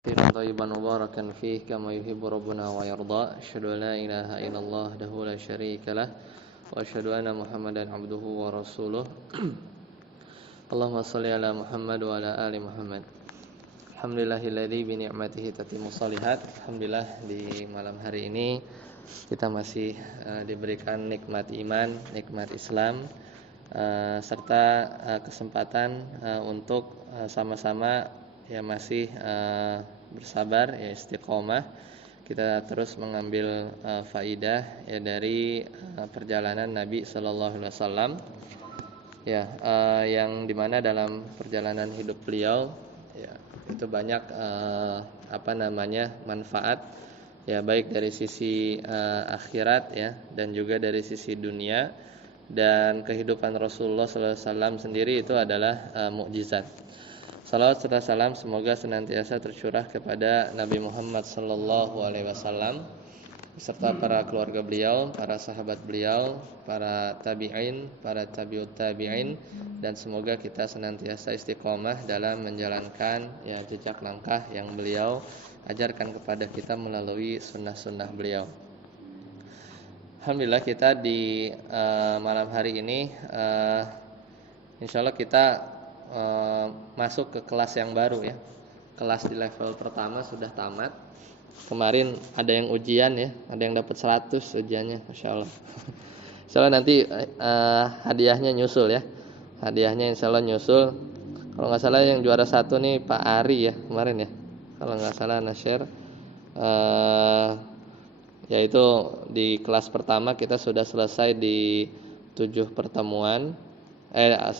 كثيرا طيبا مباركا فيه كما يحب ربنا ويرضى أشهد أن لا إله إلا الله وحده لا شريك له وأشهد أن محمدا عبده ورسوله اللهم صل على محمد وعلى آل Muhammad. Alhamdulillahilladzi bi ni'matihi tatimmu shalihat. Alhamdulillah di malam hari ini kita masih diberikan nikmat iman, nikmat Islam, serta kesempatan untuk sama-sama ya masih bersabar ya istiqomah. Kita terus mengambil faidah ya dari perjalanan Nabi sallallahu alaihi wasallam ya, yang dimana dalam perjalanan hidup beliau ya itu banyak manfaat ya, baik dari sisi akhirat ya dan juga dari sisi dunia. Dan kehidupan Rasulullah sallallahu alaihi wasallam sendiri itu adalah mukjizat. Salawat serta salam semoga senantiasa tercurah kepada Nabi Muhammad sallallahu alaihi wasallam beserta para keluarga beliau, para sahabat beliau, para tabi'in, para tabi'ut tabi'in, dan semoga kita senantiasa istiqomah dalam menjalankan ya jejak langkah yang beliau ajarkan kepada kita melalui sunnah-sunnah beliau. Alhamdulillah kita di malam hari ini insyaallah kita masuk ke kelas yang baru ya. Kelas di level pertama sudah tamat. Kemarin ada yang ujian ya, ada yang dapat 100 ujiannya, masyaallah. Insyaallah nanti hadiahnya nyusul ya. Hadiahnya insyaallah nyusul. Kalau nggak salah yang juara 1 nih Pak Ari ya kemarin ya. Kalau nggak salah share. Yaitu di kelas pertama kita sudah selesai di 7 pertemuan. 8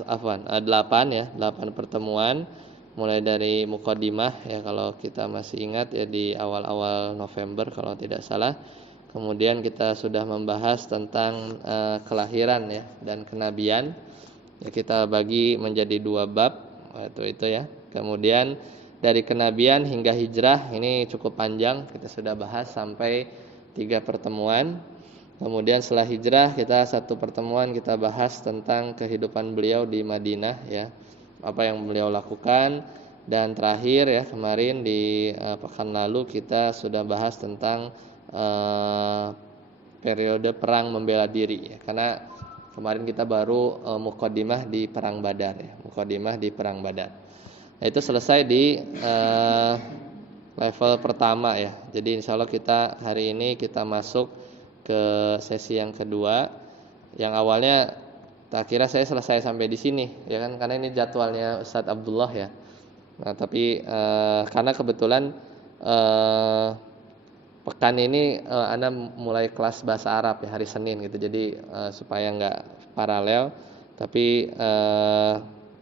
ya, 8 pertemuan mulai dari muqaddimah ya kalau kita masih ingat ya di awal-awal November kalau tidak salah. Kemudian kita sudah membahas tentang kelahiran ya dan kenabian. Ya kita bagi menjadi 2 bab itu ya. Kemudian dari kenabian hingga hijrah ini cukup panjang, kita sudah bahas sampai 3 pertemuan. Kemudian setelah hijrah kita 1 pertemuan kita bahas tentang kehidupan beliau di Madinah ya, apa yang beliau lakukan. Dan terakhir ya kemarin di pekan lalu kita sudah bahas tentang periode perang membela diri ya, karena kemarin kita baru muqaddimah di perang Badar ya, muqaddimah di perang Badar. Nah, itu selesai di level pertama ya. Jadi insyaallah kita hari ini kita masuk ke sesi yang kedua. Yang awalnya tak kira saya selesai sampai di sini ya kan, karena ini jadwalnya Ustadz Abdullah ya. Nah, tapi karena kebetulan pekan ini Anda mulai kelas bahasa Arab ya hari Senin gitu. Jadi supaya enggak paralel, tapi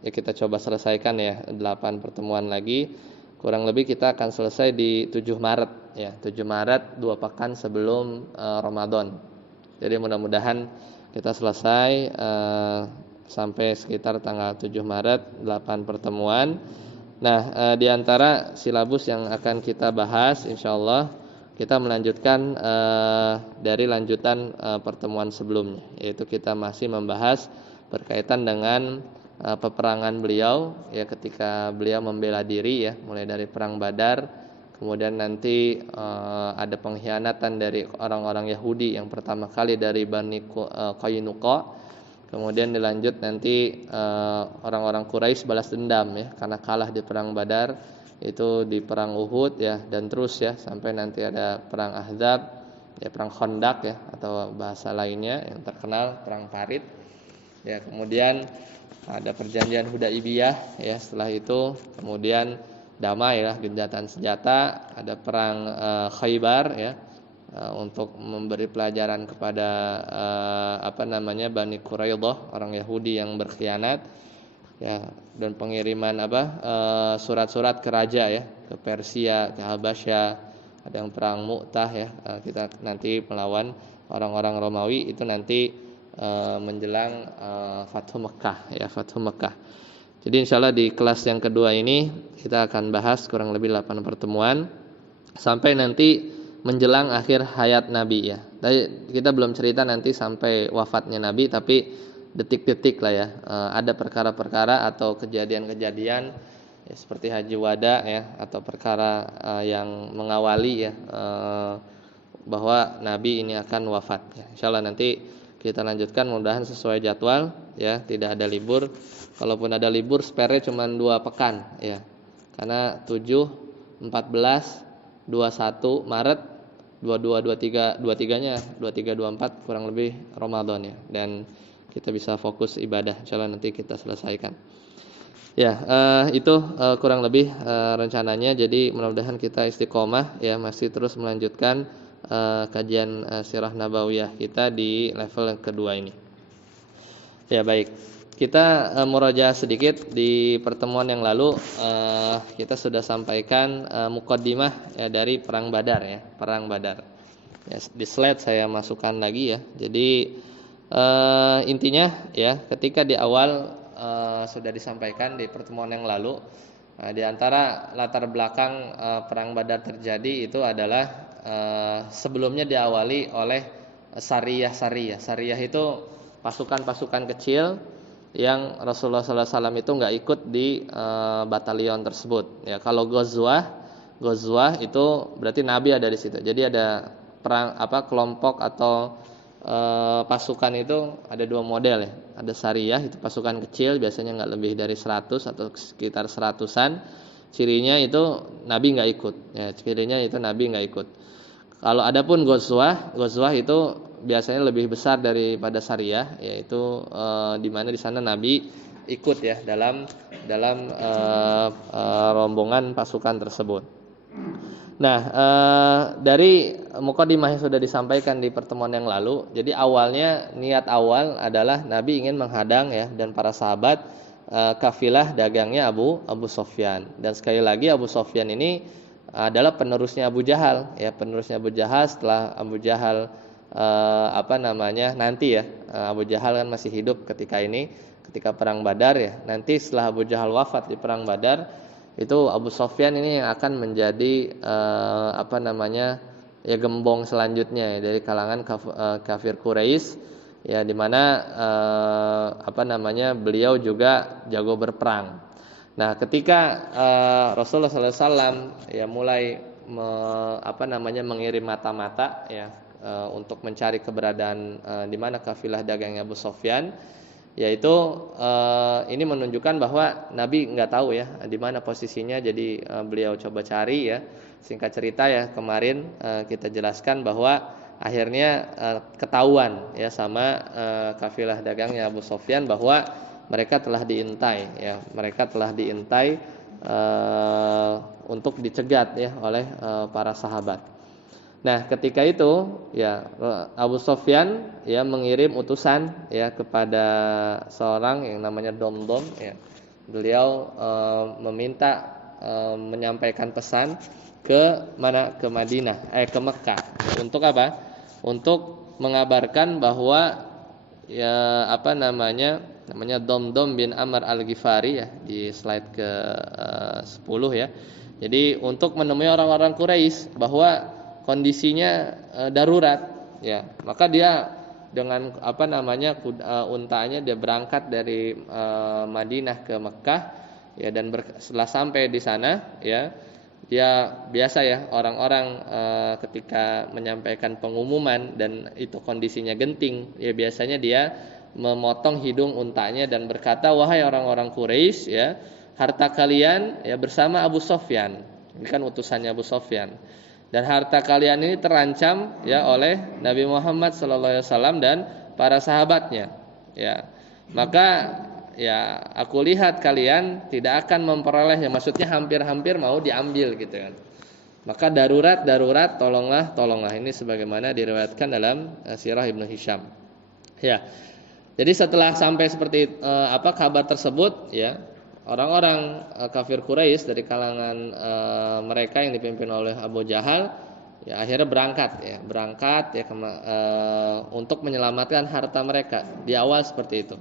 ya kita coba selesaikan ya 8 pertemuan lagi. Kurang lebih kita akan selesai di 7 Maret ya, 7 Maret 2 pekan sebelum Ramadan. Jadi mudah-mudahan kita selesai sampai sekitar tanggal 7 Maret 8 pertemuan. Nah, di antara silabus yang akan kita bahas insyaallah kita melanjutkan dari lanjutan pertemuan sebelumnya, yaitu kita masih membahas berkaitan dengan peperangan beliau ya ketika beliau membela diri ya, mulai dari perang Badar, kemudian nanti ada pengkhianatan dari orang-orang Yahudi yang pertama kali dari Bani Qainuqa, kemudian dilanjut nanti orang-orang Quraisy balas dendam ya karena kalah di perang Badar, itu di perang Uhud ya, dan terus ya sampai nanti ada perang Ahzab ya, perang Khandaq ya atau bahasa lainnya yang terkenal perang Parit ya. Kemudian ada perjanjian Hudaibiyah ya, setelah itu kemudian damai lah, gencatan senjata, ada perang Khaybar ya, untuk memberi pelajaran kepada Bani Quraidah, orang Yahudi yang berkhianat ya, dan pengiriman surat-surat ke raja ya, ke Persia, ke Habasyah. Ada yang perang Mu'tah ya, kita nanti melawan orang-orang Romawi, itu nanti menjelang Fathu Mekah ya, Fathu Mekah. Jadi insyaallah di kelas yang kedua ini kita akan bahas kurang lebih 8 pertemuan sampai nanti menjelang akhir hayat Nabi ya. Tadi kita belum cerita nanti sampai wafatnya Nabi, tapi detik-detik lah ya. Ada perkara-perkara atau kejadian-kejadian ya, seperti haji wada ya, atau perkara yang mengawali ya bahwa Nabi ini akan wafat ya. Insyaallah nanti kita lanjutkan, mudah-mudahan sesuai jadwal ya, tidak ada libur. Kalaupun ada libur spare cuma 2 pekan ya. Karena 7, 14, 21 Maret, 22, 23, 23-nya 23, 24 kurang lebih Ramadan ya. Dan kita bisa fokus ibadah. Insyaallah nanti kita selesaikan. Ya, itu kurang lebih rencananya. Jadi mudah-mudahan kita istiqomah ya, masih terus melanjutkan kajian sirah nabawiyah kita di level yang kedua ini. Ya baik, kita murajaah sedikit. Di pertemuan yang lalu kita sudah sampaikan muqaddimah ya, dari perang Badar ya, perang Badar. Ya, di slide saya masukkan lagi ya. Jadi intinya ya, ketika di awal sudah disampaikan di pertemuan yang lalu, di antara latar belakang perang Badar terjadi itu adalah sebelumnya diawali oleh sariyah. Sariyah itu pasukan-pasukan kecil yang Rasulullah SAW itu nggak ikut di batalion tersebut. Ya, kalau Ghazwah itu berarti Nabi ada di situ. Jadi ada perang kelompok atau pasukan itu ada 2 model ya. Ada sariyah, itu pasukan kecil, biasanya nggak lebih dari 100 atau sekitar 100-an. Cirinya itu Nabi nggak ikut. Ya, cirinya itu Nabi nggak ikut. Kalau adapun Ghazwah itu biasanya lebih besar daripada sariyah, yaitu di mana di sana Nabi ikut ya dalam rombongan pasukan tersebut. Nah, dari muqaddimah yang sudah disampaikan di pertemuan yang lalu, jadi awalnya niat awal adalah Nabi ingin menghadang ya, dan para sahabat kafilah dagangnya Abu Sufyan. Dan sekali lagi Abu Sufyan ini adalah penerusnya Abu Jahal ya, penerusnya Abu Jahal setelah Abu Jahal nanti ya, Abu Jahal kan masih hidup ketika perang Badar ya. Nanti setelah Abu Jahal wafat di perang Badar, itu Abu Sufyan ini yang akan menjadi ya gembong selanjutnya ya, dari kalangan kafir Quraisy ya, di mana beliau juga jago berperang. Nah, ketika Rasulullah SAW ya mulai mengirim mata-mata ya untuk mencari keberadaan di mana kafilah dagangnya Abu Sufyan, yaitu ini menunjukkan bahwa Nabi nggak tahu ya di mana posisinya. Jadi beliau coba cari ya. Singkat cerita ya, kemarin kita jelaskan bahwa akhirnya ketahuan ya sama kafilah dagangnya Abu Sufyan bahwa mereka telah diintai ya, untuk dicegat ya oleh para sahabat. Nah, ketika itu ya Abu Sufyan ya mengirim utusan ya kepada seorang yang namanya Domdom ya. Beliau meminta menyampaikan pesan ke Madinah, ke Mekah. Untuk apa? Untuk mengabarkan bahwa ya namanya Domdom bin Amr Al-Ghifari ya, di slide ke 10 ya. Jadi untuk menemui orang-orang Quraisy bahwa kondisinya darurat ya, maka dia dengan untanya dia berangkat dari Madinah ke Mekah ya, dan setelah sampai di sana ya, dia biasa ya orang-orang ketika menyampaikan pengumuman dan itu kondisinya genting ya, biasanya dia memotong hidung untanya dan berkata, wahai orang-orang Quraisy ya, harta kalian ya bersama Abu Sufyan. Ini kan utusannya Abu Sufyan. Dan harta kalian ini terancam ya oleh Nabi Muhammad SAW dan para sahabatnya ya. Maka ya aku lihat kalian tidak akan memperoleh, ya maksudnya hampir-hampir mau diambil gitu kan. Maka darurat tolonglah. Ini sebagaimana diriwayatkan dalam Sirah Ibnu Hisham. Ya. Jadi setelah sampai seperti kabar tersebut ya, orang-orang kafir Quraisy dari kalangan mereka yang dipimpin oleh Abu Jahal ya akhirnya berangkat ya untuk menyelamatkan harta mereka. Di awal seperti itu.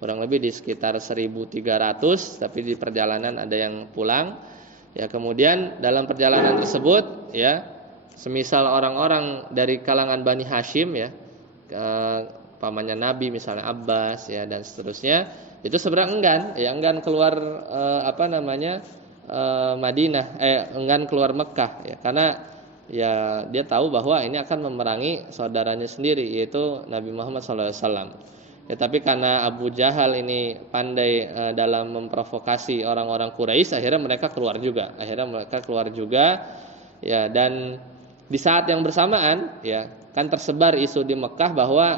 Kurang lebih di sekitar 1.300, tapi di perjalanan ada yang pulang. Ya, kemudian dalam perjalanan tersebut ya, semisal orang-orang dari kalangan Bani Hashim ya, pamannya Nabi misalnya Abbas ya dan seterusnya, itu sebenarnya enggan keluar Madinah, enggan keluar Mekah ya, karena ya dia tahu bahwa ini akan memerangi saudaranya sendiri yaitu Nabi Muhammad SAW. Ya, tapi karena Abu Jahal ini pandai dalam memprovokasi orang-orang Quraisy, akhirnya mereka keluar juga. Ya, dan di saat yang bersamaan ya kan tersebar isu di Mekah bahwa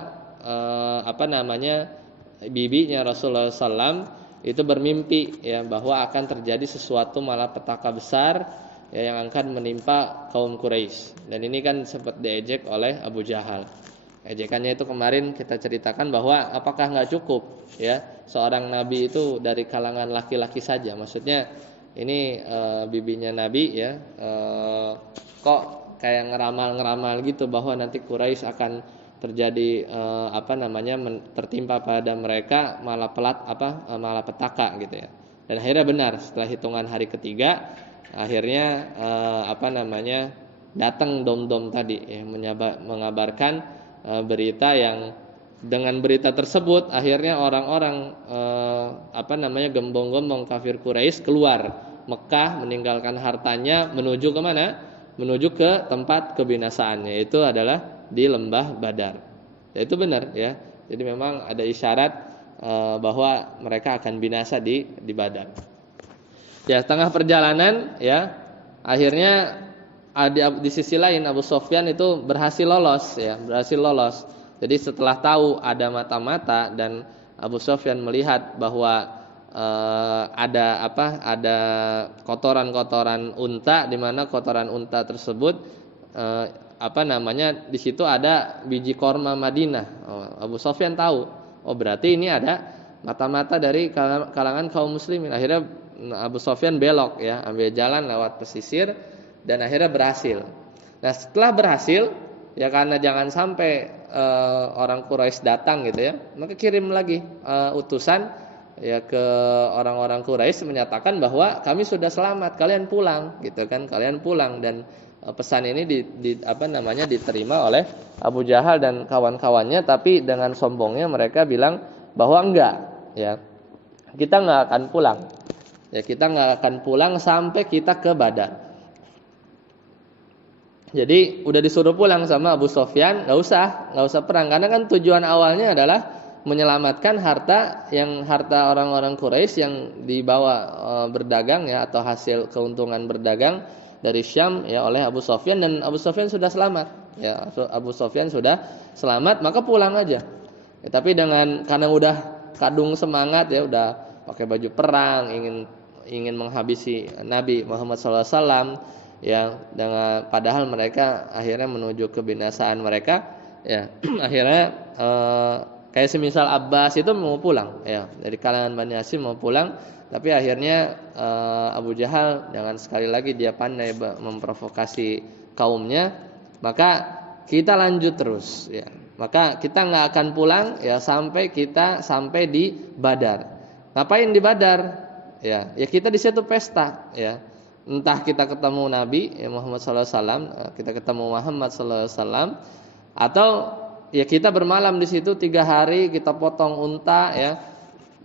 bibinya Rasulullah SAW itu bermimpi ya bahwa akan terjadi sesuatu malapetaka besar ya yang akan menimpa kaum Quraisy. Dan ini kan sempat diejek oleh Abu Jahal. Ejekannya itu kemarin kita ceritakan bahwa apakah nggak cukup ya seorang nabi itu dari kalangan laki-laki saja. Maksudnya ini bibinya nabi ya kok kayak ngeramal gitu bahwa nanti Quraisy akan terjadi tertimpa pada mereka malapetaka gitu ya. Dan akhirnya benar setelah hitungan hari ketiga akhirnya datang dom-dom tadi ya, mengabarkan berita yang dengan berita tersebut akhirnya orang-orang gembong-gembong kafir Quraisy keluar Mekah meninggalkan hartanya menuju ke mana? Menuju ke tempat kebinasaannya, itu adalah di lembah Badar. Ya, itu benar ya. Jadi memang ada isyarat bahwa mereka akan binasa di Badar. Ya, tengah perjalanan ya akhirnya di sisi lain Abu Sufyan itu berhasil lolos. Jadi setelah tahu ada mata-mata dan Abu Sufyan melihat bahwa ada kotoran-kotoran unta, di mana kotoran unta tersebut di situ ada biji korma Madinah. Abu Sufyan tahu, berarti ini ada mata-mata dari kalangan kaum muslimin. Akhirnya Abu Sufyan belok ya, ambil jalan lewat pesisir dan akhirnya berhasil. Nah, setelah berhasil ya karena jangan sampai orang Quraisy datang gitu ya, maka kirim lagi utusan ya ke orang-orang Quraisy menyatakan bahwa kami sudah selamat, kalian pulang gitu kan, kalian pulang. Dan pesan ini diterima oleh Abu Jahal dan kawan-kawannya, tapi dengan sombongnya mereka bilang bahwa enggak ya, kita enggak akan pulang. Ya, kita enggak akan pulang sampai kita ke Badar. Jadi udah disuruh pulang sama Abu Sufyan, nggak usah perang, karena kan tujuan awalnya adalah menyelamatkan harta orang-orang Quraisy yang dibawa berdagang ya, atau hasil keuntungan berdagang dari Syam ya oleh Abu Sufyan, dan Abu Sufyan sudah selamat ya, maka pulang aja ya. Tapi karena udah kadung semangat ya, udah pakai baju perang, ingin menghabisi Nabi Muhammad SAW ya, dengan padahal mereka akhirnya menuju kebinasaan mereka ya. Akhirnya kayak semisal Abbas itu mau pulang ya, dari kalangan Bani Hashim mau pulang, tapi akhirnya Abu Jahal dengan sekali lagi dia pandai memprovokasi kaumnya, maka kita lanjut terus ya. Maka kita nggak akan pulang ya sampai di Badar. Ngapain di Badar? Ya kita di situ pesta ya. Entah kita ketemu Nabi ya Muhammad SAW, kita ketemu Muhammad SAW, atau ya kita bermalam di situ 3 hari, kita potong unta ya,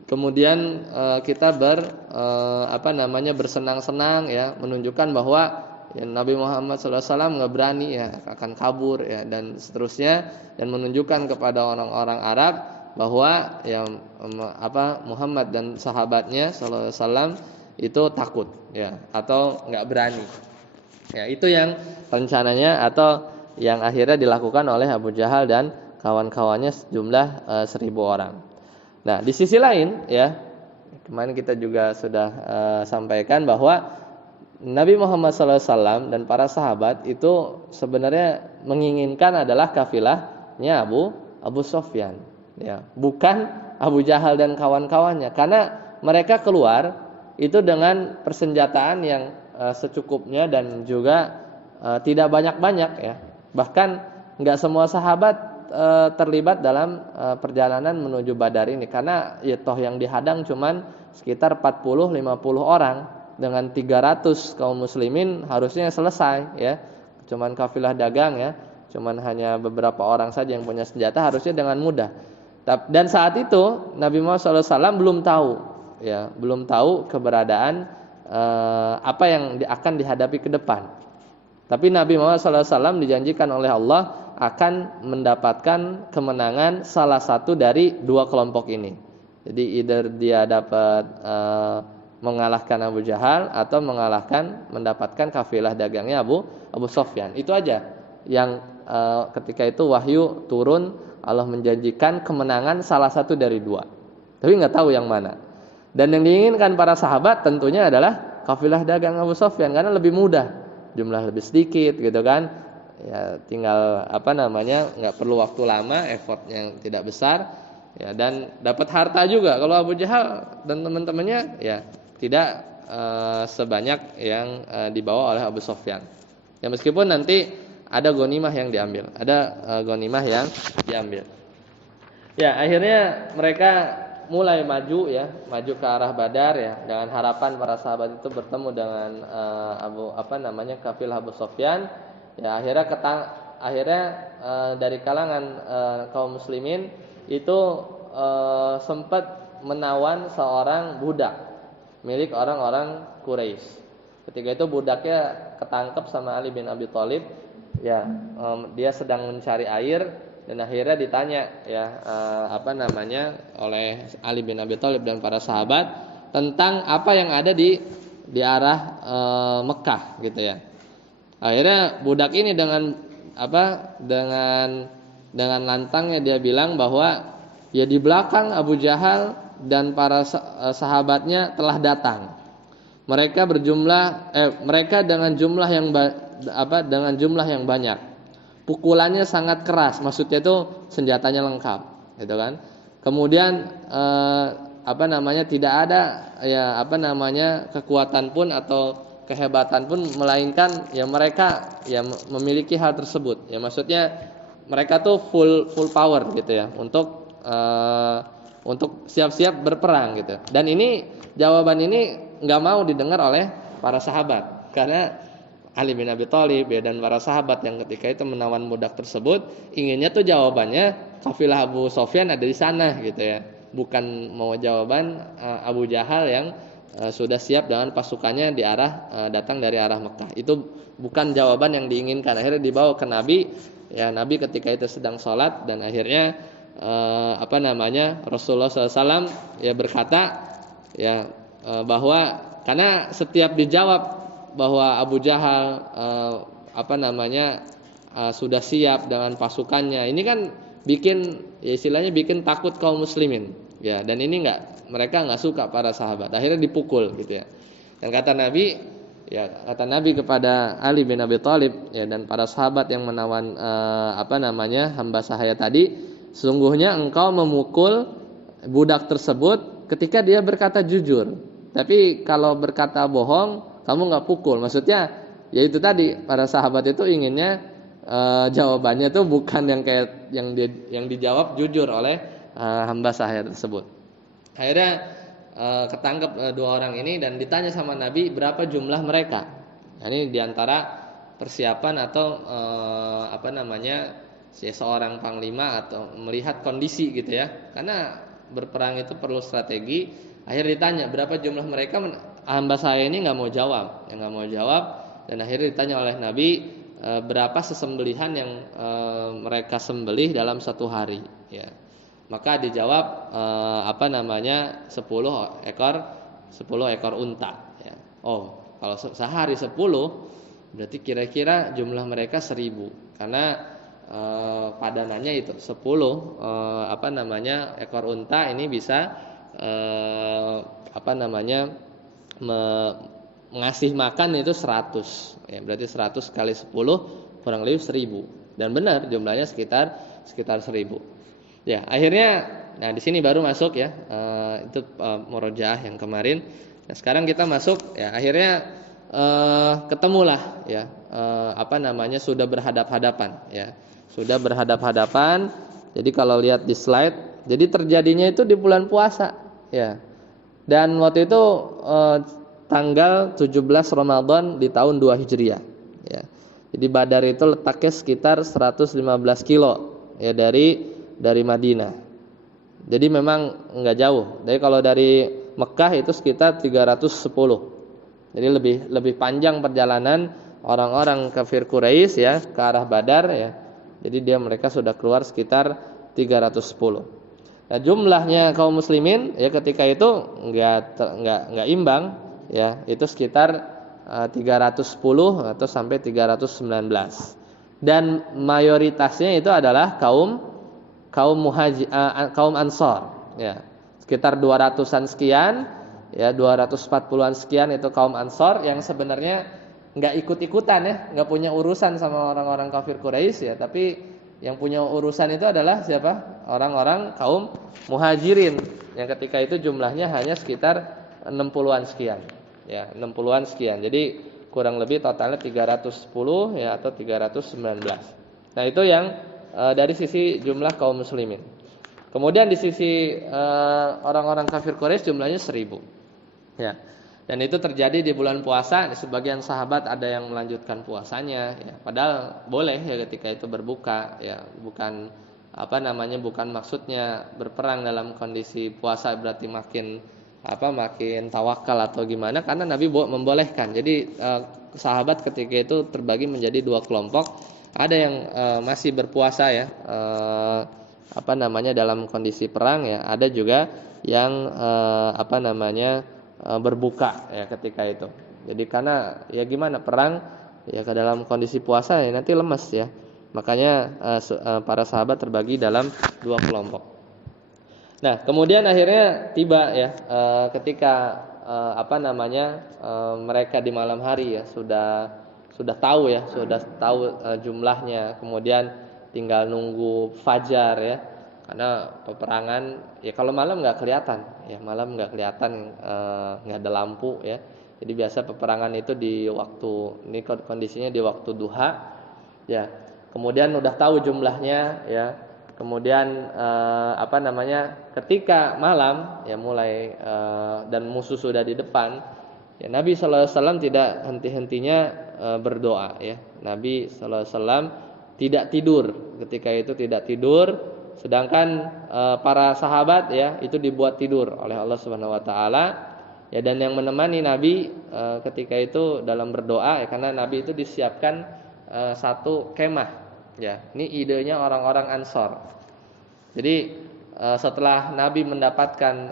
kemudian kita bersenang-senang ya, menunjukkan bahwa ya, Nabi Muhammad SAW nggak berani ya, akan kabur ya, dan seterusnya, dan menunjukkan kepada orang-orang Arab bahwa ya Muhammad dan sahabatnya SAW itu takut ya, atau nggak berani ya. Itu yang rencananya atau yang akhirnya dilakukan oleh Abu Jahal dan kawan-kawannya sejumlah 1.000 orang. Nah, di sisi lain ya, kemarin kita juga sudah sampaikan bahwa Nabi Muhammad SAW dan para sahabat itu sebenarnya menginginkan adalah kafilahnya Abu Sufyan ya, bukan Abu Jahal dan kawan-kawannya, karena mereka keluar itu dengan persenjataan yang secukupnya dan juga tidak banyak-banyak ya. Bahkan nggak semua sahabat terlibat dalam perjalanan menuju Badar ini, karena ya toh yang dihadang cuman sekitar 40-50 orang, dengan 300 kaum muslimin harusnya selesai ya. Cuman kafilah dagang ya, cuman hanya beberapa orang saja yang punya senjata, harusnya dengan mudah. Dan saat itu Nabi Muhammad SAW belum tahu keberadaan apa yang akan dihadapi ke depan. Tapi Nabi Muhammad SAW dijanjikan oleh Allah akan mendapatkan kemenangan salah satu dari dua kelompok ini. Jadi either dia dapat mengalahkan Abu Jahal atau mendapatkan kafilah dagangnya Abu Sufyan. Itu aja yang ketika itu wahyu turun, Allah menjanjikan kemenangan salah satu dari dua. Tapi nggak tahu yang mana. Dan yang diinginkan para sahabat tentunya adalah kafilah dagang Abu Sufyan karena lebih mudah. Jumlah lebih sedikit gitu kan, ya tinggal nggak perlu waktu lama, effort yang tidak besar, ya dan dapat harta juga. Kalau Abu Jahal dan teman-temannya ya tidak sebanyak yang dibawa oleh Abu Sufyan. Ya meskipun nanti ada ghanimah yang diambil, Ya akhirnya mereka mulai maju ke arah Badar ya, dengan harapan para sahabat itu bertemu dengan kafilah Abu Sufyan. Ya akhirnya dari kalangan kaum muslimin itu sempat menawan seorang budak milik orang-orang Quraisy. Ketika itu budaknya ketangkep sama Ali bin Abi Thalib. Ya, dia sedang mencari air. Dan akhirnya ditanya oleh Ali bin Abi Thalib dan para sahabat tentang apa yang ada di arah Mekah gitu ya. Akhirnya budak ini dengan lantangnya dia bilang bahwa ya di belakang Abu Jahal dan para sahabatnya telah datang. Mereka dengan jumlah yang banyak. Pukulannya sangat keras, maksudnya itu senjatanya lengkap, gitu kan. Kemudian tidak ada kekuatan pun atau kehebatan pun, melainkan ya mereka ya memiliki hal tersebut. Ya maksudnya mereka tuh full power gitu ya untuk siap-siap berperang gitu. Dan jawaban ini nggak mau didengar oleh para sahabat karena Ali bin Abi Thalib dan para sahabat yang ketika itu menawan budak tersebut inginnya tuh jawabannya kafilah Abu Sufyan ada di sana gitu ya, bukan mau jawaban Abu Jahal yang sudah siap dengan pasukannya datang dari arah Mekah. Itu bukan jawaban yang diinginkan. Akhirnya dibawa ke Nabi. Ya Nabi ketika itu sedang sholat dan akhirnya Rasulullah SAW ya berkata ya bahwa karena setiap dijawab bahwa Abu Jahal sudah siap dengan pasukannya, ini kan istilahnya bikin takut kaum muslimin ya, dan ini mereka nggak suka para sahabat, akhirnya dipukul gitu ya. Dan kata Nabi kepada Ali bin Abi Thalib ya dan para sahabat yang menawan hamba sahaya tadi, sesungguhnya engkau memukul budak tersebut ketika dia berkata jujur, tapi kalau berkata bohong kamu nggak pukul. Maksudnya ya itu tadi, para sahabat itu inginnya jawabannya tuh bukan yang kayak yang dijawab jujur oleh hamba sahaya tersebut. Akhirnya ketangkep dua orang ini dan ditanya sama Nabi berapa jumlah mereka. Nah, ini diantara persiapan atau seorang panglima atau melihat kondisi gitu ya. Karena berperang itu perlu strategi. Akhirnya ditanya berapa jumlah mereka. Hamba saya ini nggak mau jawab, dan akhirnya ditanya oleh Nabi berapa sesembelihan yang mereka sembelih dalam satu hari. Ya, maka dijawab 10 ekor unta. Ya. Oh, kalau sehari 10 berarti kira-kira jumlah mereka 1.000 karena padanannya itu 10 ekor unta ini bisa ngasih makan itu 100 ya, berarti 100 kali 10 kurang lebih 1.000, dan benar jumlahnya sekitar 1.000 ya. Akhirnya di sini baru masuk ya itu murojaah yang kemarin. Nah, sekarang kita masuk ya, akhirnya ketemulah ya sudah berhadap-hadapan. Jadi kalau lihat di slide, jadi terjadinya itu di bulan puasa ya. Dan waktu itu tanggal 17 Ramadan di tahun 2 Hijriah ya. Jadi Badar itu letaknya sekitar 115 kilo ya dari Madinah. Jadi memang enggak jauh. Jadi kalau dari Mekah itu sekitar 310 Jadi lebih panjang perjalanan orang-orang kafir Quraisy ya ke arah Badar ya. Jadi mereka sudah keluar sekitar 310. Nah, jumlahnya kaum muslimin ya ketika itu enggak imbang ya, itu sekitar 310 atau sampai 319. Dan mayoritasnya itu adalah kaum Ansor ya. Sekitar 200-an sekian ya, 240-an sekian itu kaum Ansor yang sebenarnya enggak ikut-ikutan ya, enggak punya urusan sama orang-orang kafir Quraisy ya, tapi yang punya urusan itu adalah siapa? Orang-orang kaum Muhajirin yang ketika itu jumlahnya hanya sekitar 60-an sekian. Ya, 60-an sekian. Jadi kurang lebih totalnya 310 ya atau 319. Nah, itu yang dari sisi jumlah kaum muslimin. Kemudian di sisi orang-orang kafir Quraisy jumlahnya 1000. Ya. Dan itu terjadi di bulan puasa. Sebagian sahabat ada yang melanjutkan puasanya ya. Padahal boleh ya ketika itu berbuka ya, bukan bukan maksudnya berperang dalam kondisi puasa berarti makin tawakal atau gimana, karena Nabi membolehkan. Jadi sahabat ketika itu terbagi menjadi dua kelompok. Ada yang masih berpuasa ya, dalam kondisi perang ya. Ada juga yang berbuka ya ketika itu. Jadi karena ya gimana, perang ya ke dalam kondisi puasa ya nanti lemes ya. Makanya para sahabat terbagi dalam dua kelompok. Nah, kemudian akhirnya tiba ya ketika mereka di malam hari ya sudah tahu jumlahnya, kemudian tinggal nunggu fajar ya. Karena peperangan ya kalau malam nggak kelihatan ya, nggak ada lampu ya. Jadi biasa peperangan itu ini kondisinya di waktu duha ya. Kemudian udah tahu jumlahnya ya. Kemudian ketika malam ya mulai dan musuh sudah di depan ya, Nabi sallallahu alaihi wasallam tidak henti-hentinya berdoa ya. Nabi sallallahu alaihi wasallam tidak tidur, ketika itu tidak tidur, sedangkan para sahabat ya itu dibuat tidur oleh Allah Subhanahu wa taala ya. Dan yang menemani Nabi ketika itu dalam berdoa ya, karena Nabi itu disiapkan satu kemah ya. Ini idenya orang-orang Ansor. Jadi setelah Nabi mendapatkan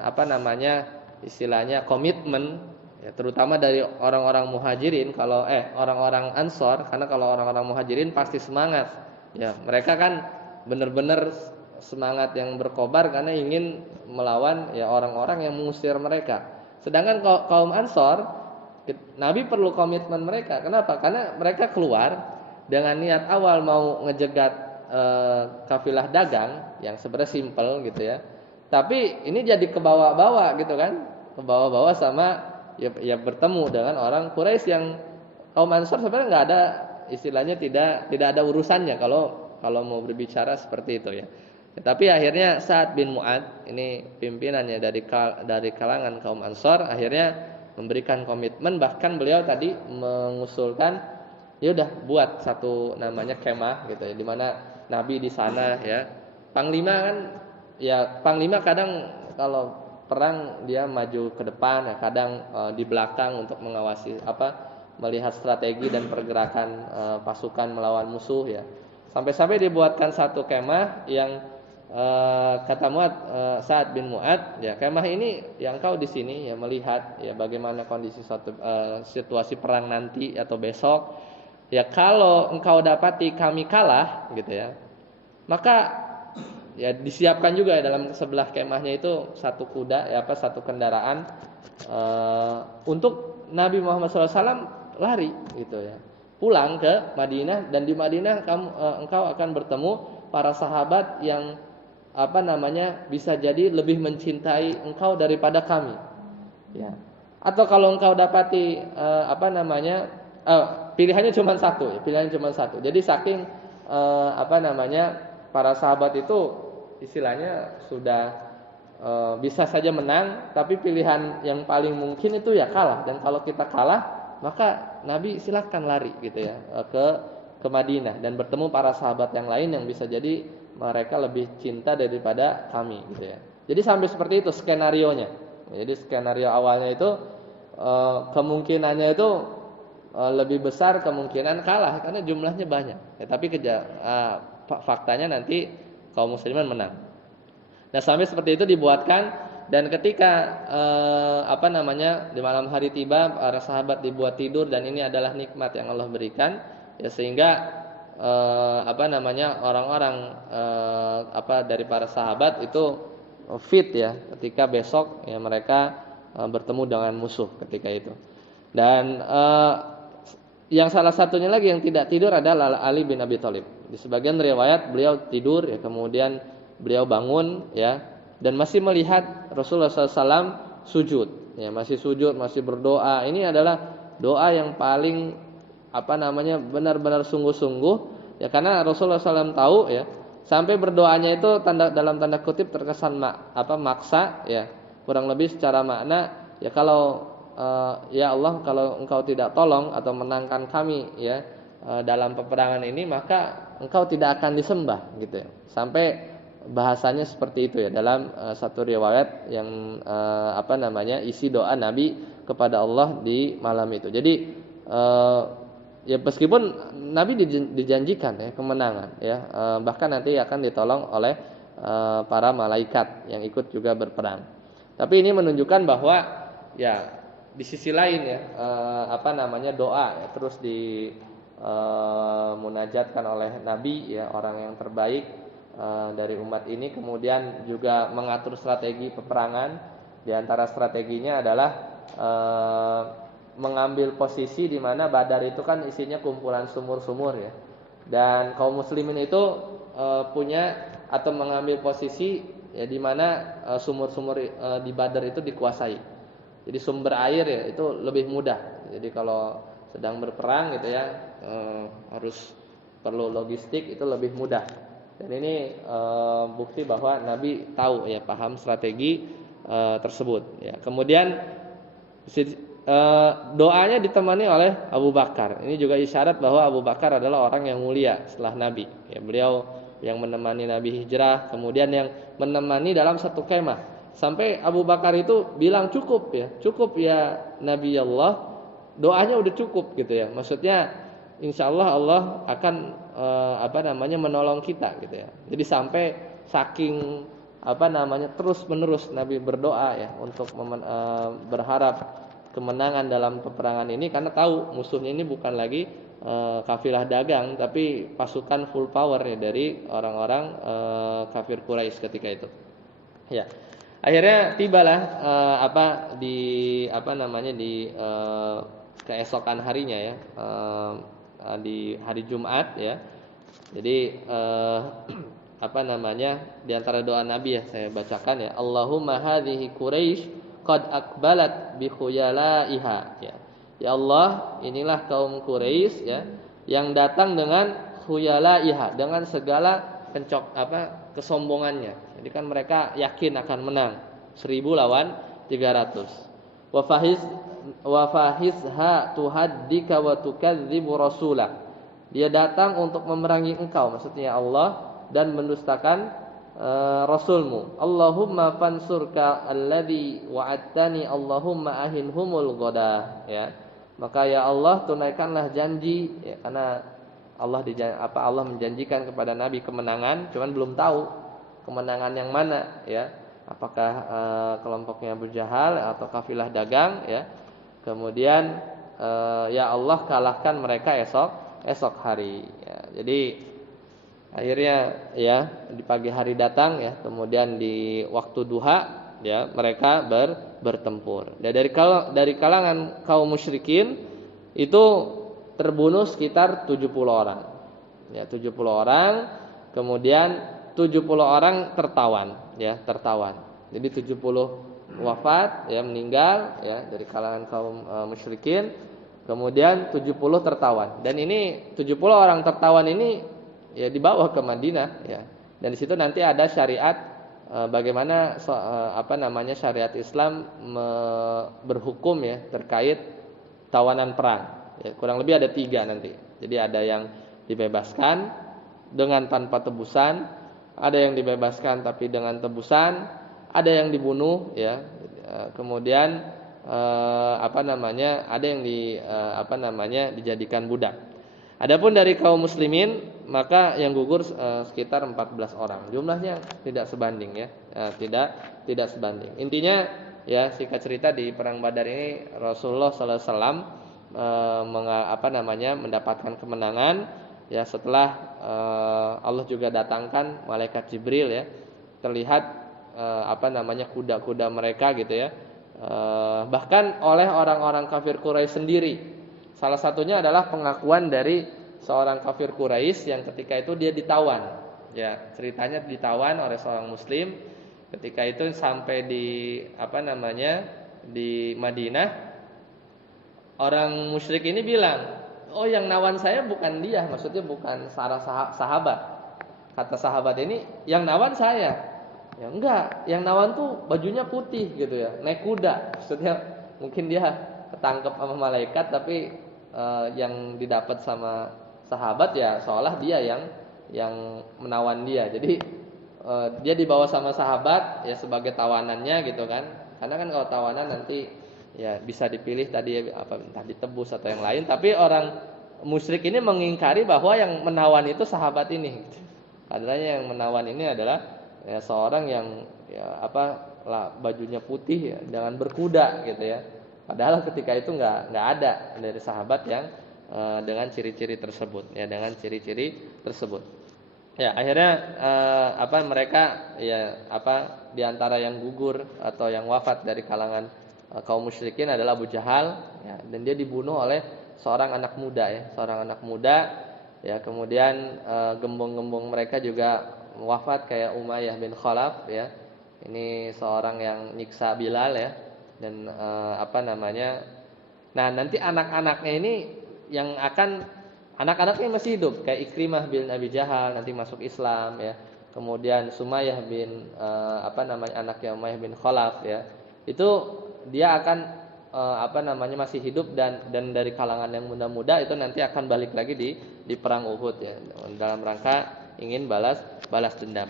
istilahnya komitmen ya, terutama dari orang-orang Muhajirin, orang-orang Ansor, karena kalau orang-orang Muhajirin pasti semangat ya, mereka kan benar-benar semangat yang berkobar karena ingin melawan ya orang-orang yang mengusir mereka. Sedangkan kaum Ansor, Nabi perlu komitmen mereka. Kenapa? Karena mereka keluar dengan niat awal mau ngejegat kafilah dagang yang sebenarnya simpel gitu ya. Tapi ini jadi kebawa-bawa gitu kan. Kebawa-bawa sama ya bertemu dengan orang Quraisy yang kaum Ansor sebenarnya enggak ada, istilahnya tidak ada urusannya kalau mau berbicara seperti itu ya. Tapi akhirnya Sa'ad bin Mu'adz, ini pimpinannya dari kalangan kaum Ansor, akhirnya memberikan komitmen, bahkan beliau tadi mengusulkan ya udah buat satu namanya kemah gitu ya, di mana Nabi di sana ya. Panglima kadang kalau perang dia maju ke depan ya, kadang di belakang untuk mengawasi melihat strategi dan pergerakan pasukan melawan musuh ya. Sampai-sampai dibuatkan satu kemah yang kata Sa'ad bin Mu'adz ya, kemah ini yang kau di sini ya melihat ya bagaimana kondisi situasi perang nanti atau besok. Ya kalau engkau dapati kami kalah gitu ya, maka ya disiapkan juga ya, dalam sebelah kemahnya itu satu kuda ya satu kendaraan untuk Nabi Muhammad SAW lari gitu ya, pulang ke Madinah. Dan di Madinah engkau akan bertemu para sahabat yang bisa jadi lebih mencintai engkau daripada kami ya. Atau kalau engkau dapati pilihannya cuma satu. Jadi saking para sahabat itu istilahnya sudah bisa saja menang, tapi pilihan yang paling mungkin itu ya kalah. Dan kalau kita kalah, maka Nabi silakan lari gitu ya ke Madinah dan bertemu para sahabat yang lain yang bisa jadi mereka lebih cinta daripada kami gitu ya. Jadi sampai seperti itu skenarionya. Jadi skenario awalnya itu kemungkinannya itu lebih besar kemungkinan kalah karena jumlahnya banyak. Ya, tapi faktanya nanti kaum muslimin menang. Nah, sampai seperti itu dibuatkan, dan ketika di malam hari tiba, para sahabat dibuat tidur, dan ini adalah nikmat yang Allah berikan, ya, sehingga orang-orang dari para sahabat itu fit ya ketika besok ya mereka bertemu dengan musuh ketika itu. Dan yang salah satunya lagi yang tidak tidur adalah Ali bin Abi Thalib. Di sebagian riwayat beliau tidur ya, kemudian beliau bangun ya, dan masih melihat Rasulullah SAW sujud ya, masih sujud, masih berdoa. Ini adalah doa yang paling benar-benar sungguh-sungguh ya, karena Rasulullah SAW tahu ya, sampai berdoanya itu dalam tanda kutip terkesan maksa ya, kurang lebih secara makna ya, kalau ya Allah, kalau Engkau tidak tolong atau menangkan kami ya dalam peperangan ini, maka Engkau tidak akan disembah gitu ya. Sampai bahasanya seperti itu ya dalam satu riwayat yang isi doa Nabi kepada Allah di malam itu. Jadi ya meskipun Nabi dijanjikan ya kemenangan ya, bahkan nanti akan ditolong oleh para malaikat yang ikut juga berperang. Tapi ini menunjukkan bahwa ya di sisi lain ya doa ya, terus munajatkan oleh Nabi ya, orang yang terbaik dari umat ini, kemudian juga mengatur strategi peperangan. Di antara strateginya adalah mengambil posisi di mana Badar itu kan isinya kumpulan sumur-sumur ya, dan kaum muslimin itu punya atau mengambil posisi ya di mana sumur-sumur di Badar itu dikuasai. Jadi sumber air ya itu lebih mudah. Jadi kalau sedang berperang gitu ya, harus perlu logistik, itu lebih mudah. Dan ini bukti bahwa Nabi tahu ya, paham strategi tersebut ya. Kemudian doanya ditemani oleh Abu Bakar. Ini juga isyarat bahwa Abu Bakar adalah orang yang mulia setelah Nabi ya. Beliau yang menemani Nabi hijrah, kemudian yang menemani dalam satu kemah. Sampai Abu Bakar itu bilang cukup ya Nabi Allah, doanya udah cukup gitu ya. Maksudnya insya Allah Allah akan menolong kita gitu ya. Jadi sampai saking terus menerus Nabi berdoa ya untuk berharap kemenangan dalam peperangan ini, karena tahu musuhnya ini bukan lagi kafilah dagang, tapi pasukan full power ya dari orang-orang kafir Quraisy ketika itu. Ya. Akhirnya tibalah di keesokan harinya ya, di hari Jumat ya. Jadi di antara doa Nabi ya saya bacakan ya, Allahumma hadhihi Quraisy qad aqbalat bi khuyalaiha ya. Ya Allah, inilah kaum Quraisy ya yang datang dengan khuyalaiha, dengan segala kesombongannya. Jadi kan mereka yakin akan menang 1000 lawan 300. Wa fahizha tuhaddika wa tukadzibu rasulah. Dia datang untuk memerangi engkau, maksudnya Allah, dan mendustakan rasulmu. Allahumma fansurka alladzi wa'adtani, Allahumma ahinhumul ghadah ya. Maka ya Allah, tunaikanlah janji ya, karena Allah menjanjikan kepada Nabi kemenangan, cuman belum tahu kemenangan yang mana ya, apakah kelompoknya Abu Jahal atau kafilah dagang ya. Kemudian ya Allah, kalahkan mereka esok hari ya. Jadi akhirnya ya di pagi hari datang ya, kemudian di waktu duha ya mereka bertempur. Dan dari kalangan kaum musyrikin itu terbunuh sekitar 70 orang. Ya, 70 orang, kemudian 70 orang tertawan. Jadi 70 wafat ya, meninggal ya dari kalangan kaum musyrikin, kemudian 70 tertawan. Dan ini 70 orang tertawan ini ya dibawa ke Madinah ya. Dan di situ nanti ada syariat bagaimana syariat Islam berhukum ya terkait tawanan perang. Ya, kurang lebih ada 3 nanti. Jadi ada yang dibebaskan dengan tanpa tebusan, ada yang dibebaskan tapi dengan tebusan, ada yang dibunuh ya. Kemudian ada yang dijadikan budak. Adapun dari kaum muslimin maka yang gugur sekitar 14 orang. Jumlahnya tidak sebanding ya. Tidak sebanding. Intinya ya singkat cerita di perang Badar ini Rasulullah sallallahu alaihi wasallam mendapatkan kemenangan ya setelah Allah juga datangkan malaikat Jibril ya. Terlihat kuda-kuda mereka gitu ya. Bahkan oleh orang-orang kafir Quraisy sendiri. Salah satunya adalah pengakuan dari seorang kafir Quraisy yang ketika itu dia ditawan. Ya, ceritanya ditawan oleh seorang muslim. Ketika itu sampai di Madinah, orang musyrik ini bilang, "Oh, yang nawan saya bukan dia, maksudnya bukan sahabat." Kata sahabat ini, "Yang nawan saya." Ya enggak, yang nawan tuh bajunya putih gitu ya, naik kuda. Maksudnya mungkin dia ketangkep sama malaikat tapi yang didapat sama sahabat ya seolah dia yang menawan dia. Jadi dia dibawa sama sahabat ya sebagai tawanannya gitu kan. Karena kan kalau tawanan nanti ya bisa dipilih tadi entah ditebus atau yang lain, tapi orang musyrik ini mengingkari bahwa yang menawan itu sahabat ini. Padahal yang menawan ini adalah ya seorang yang bajunya putih ya, dengan berkuda gitu ya. Padahal ketika itu nggak ada dari sahabat yang dengan ciri-ciri tersebut ya, Ya akhirnya mereka di antara yang gugur atau yang wafat dari kalangan kaum musyrikin adalah Abu Jahal ya, dan dia dibunuh oleh seorang anak muda ya. Kemudian gembong-gembong mereka juga wafat kayak Umayyah bin Khalaf ya. Ini seorang yang nyiksa Bilal ya. Dan Nah, nanti anak-anaknya ini yang anak-anaknya masih hidup kayak Ikrimah bin Abi Jahal nanti masuk Islam ya. Kemudian Sumayyah bin anaknya Umayyah bin Khalaf ya. Itu dia akan masih hidup dan dari kalangan yang muda-muda itu nanti akan balik lagi di perang Uhud ya dalam rangka ingin balas dendam.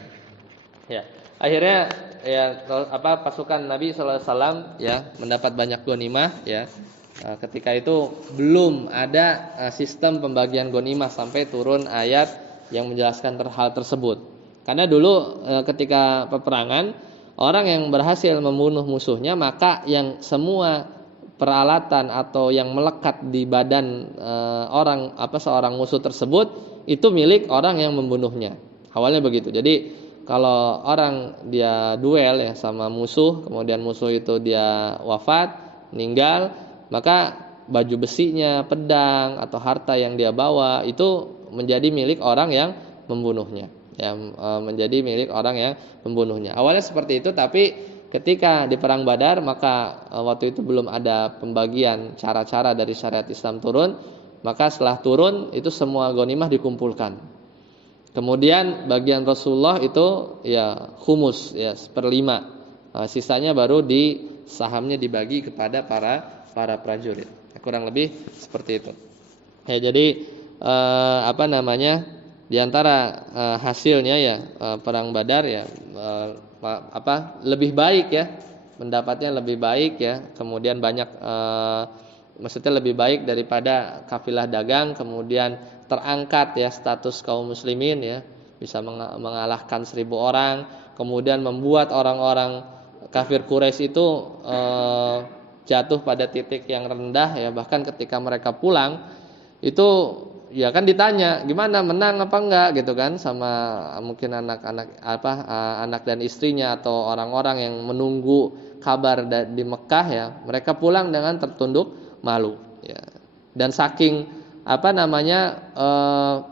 Ya. Akhirnya ya pasukan Nabi sallallahu alaihi wasallam ya mendapat banyak ghanimah ya. Ketika itu belum ada sistem pembagian ghanimah sampai turun ayat yang menjelaskan hal tersebut. Karena dulu ketika peperangan orang yang berhasil membunuh musuhnya maka yang semua peralatan atau yang melekat di badan seorang musuh tersebut itu milik orang yang membunuhnya. Awalnya begitu. Jadi kalau orang dia duel ya sama musuh, kemudian musuh itu dia wafat, meninggal, maka baju besinya, pedang atau harta yang dia bawa itu menjadi milik orang yang membunuhnya. Ya, menjadi milik orang yang membunuhnya. Awalnya seperti itu, tapi ketika di perang Badar maka waktu itu belum ada pembagian cara-cara dari syariat Islam turun, maka setelah turun itu semua ghanimah dikumpulkan. Kemudian bagian Rasulullah itu ya khumus ya 1/5. Sisanya baru sahamnya dibagi kepada para prajurit. Kurang lebih seperti itu. Ya jadi di antara hasilnya ya perang Badar ya lebih baik ya, pendapatnya lebih baik ya. Kemudian banyak maksudnya lebih baik daripada kafilah dagang, kemudian terangkat ya status kaum muslimin ya, bisa mengalahkan 1000 orang, kemudian membuat orang-orang kafir Quraisy itu jatuh pada titik yang rendah ya, bahkan ketika mereka pulang itu ya kan ditanya gimana, menang apa enggak gitu kan sama mungkin anak dan istrinya atau orang-orang yang menunggu kabar di Mekah ya, mereka pulang dengan tertunduk malu ya. Dan saking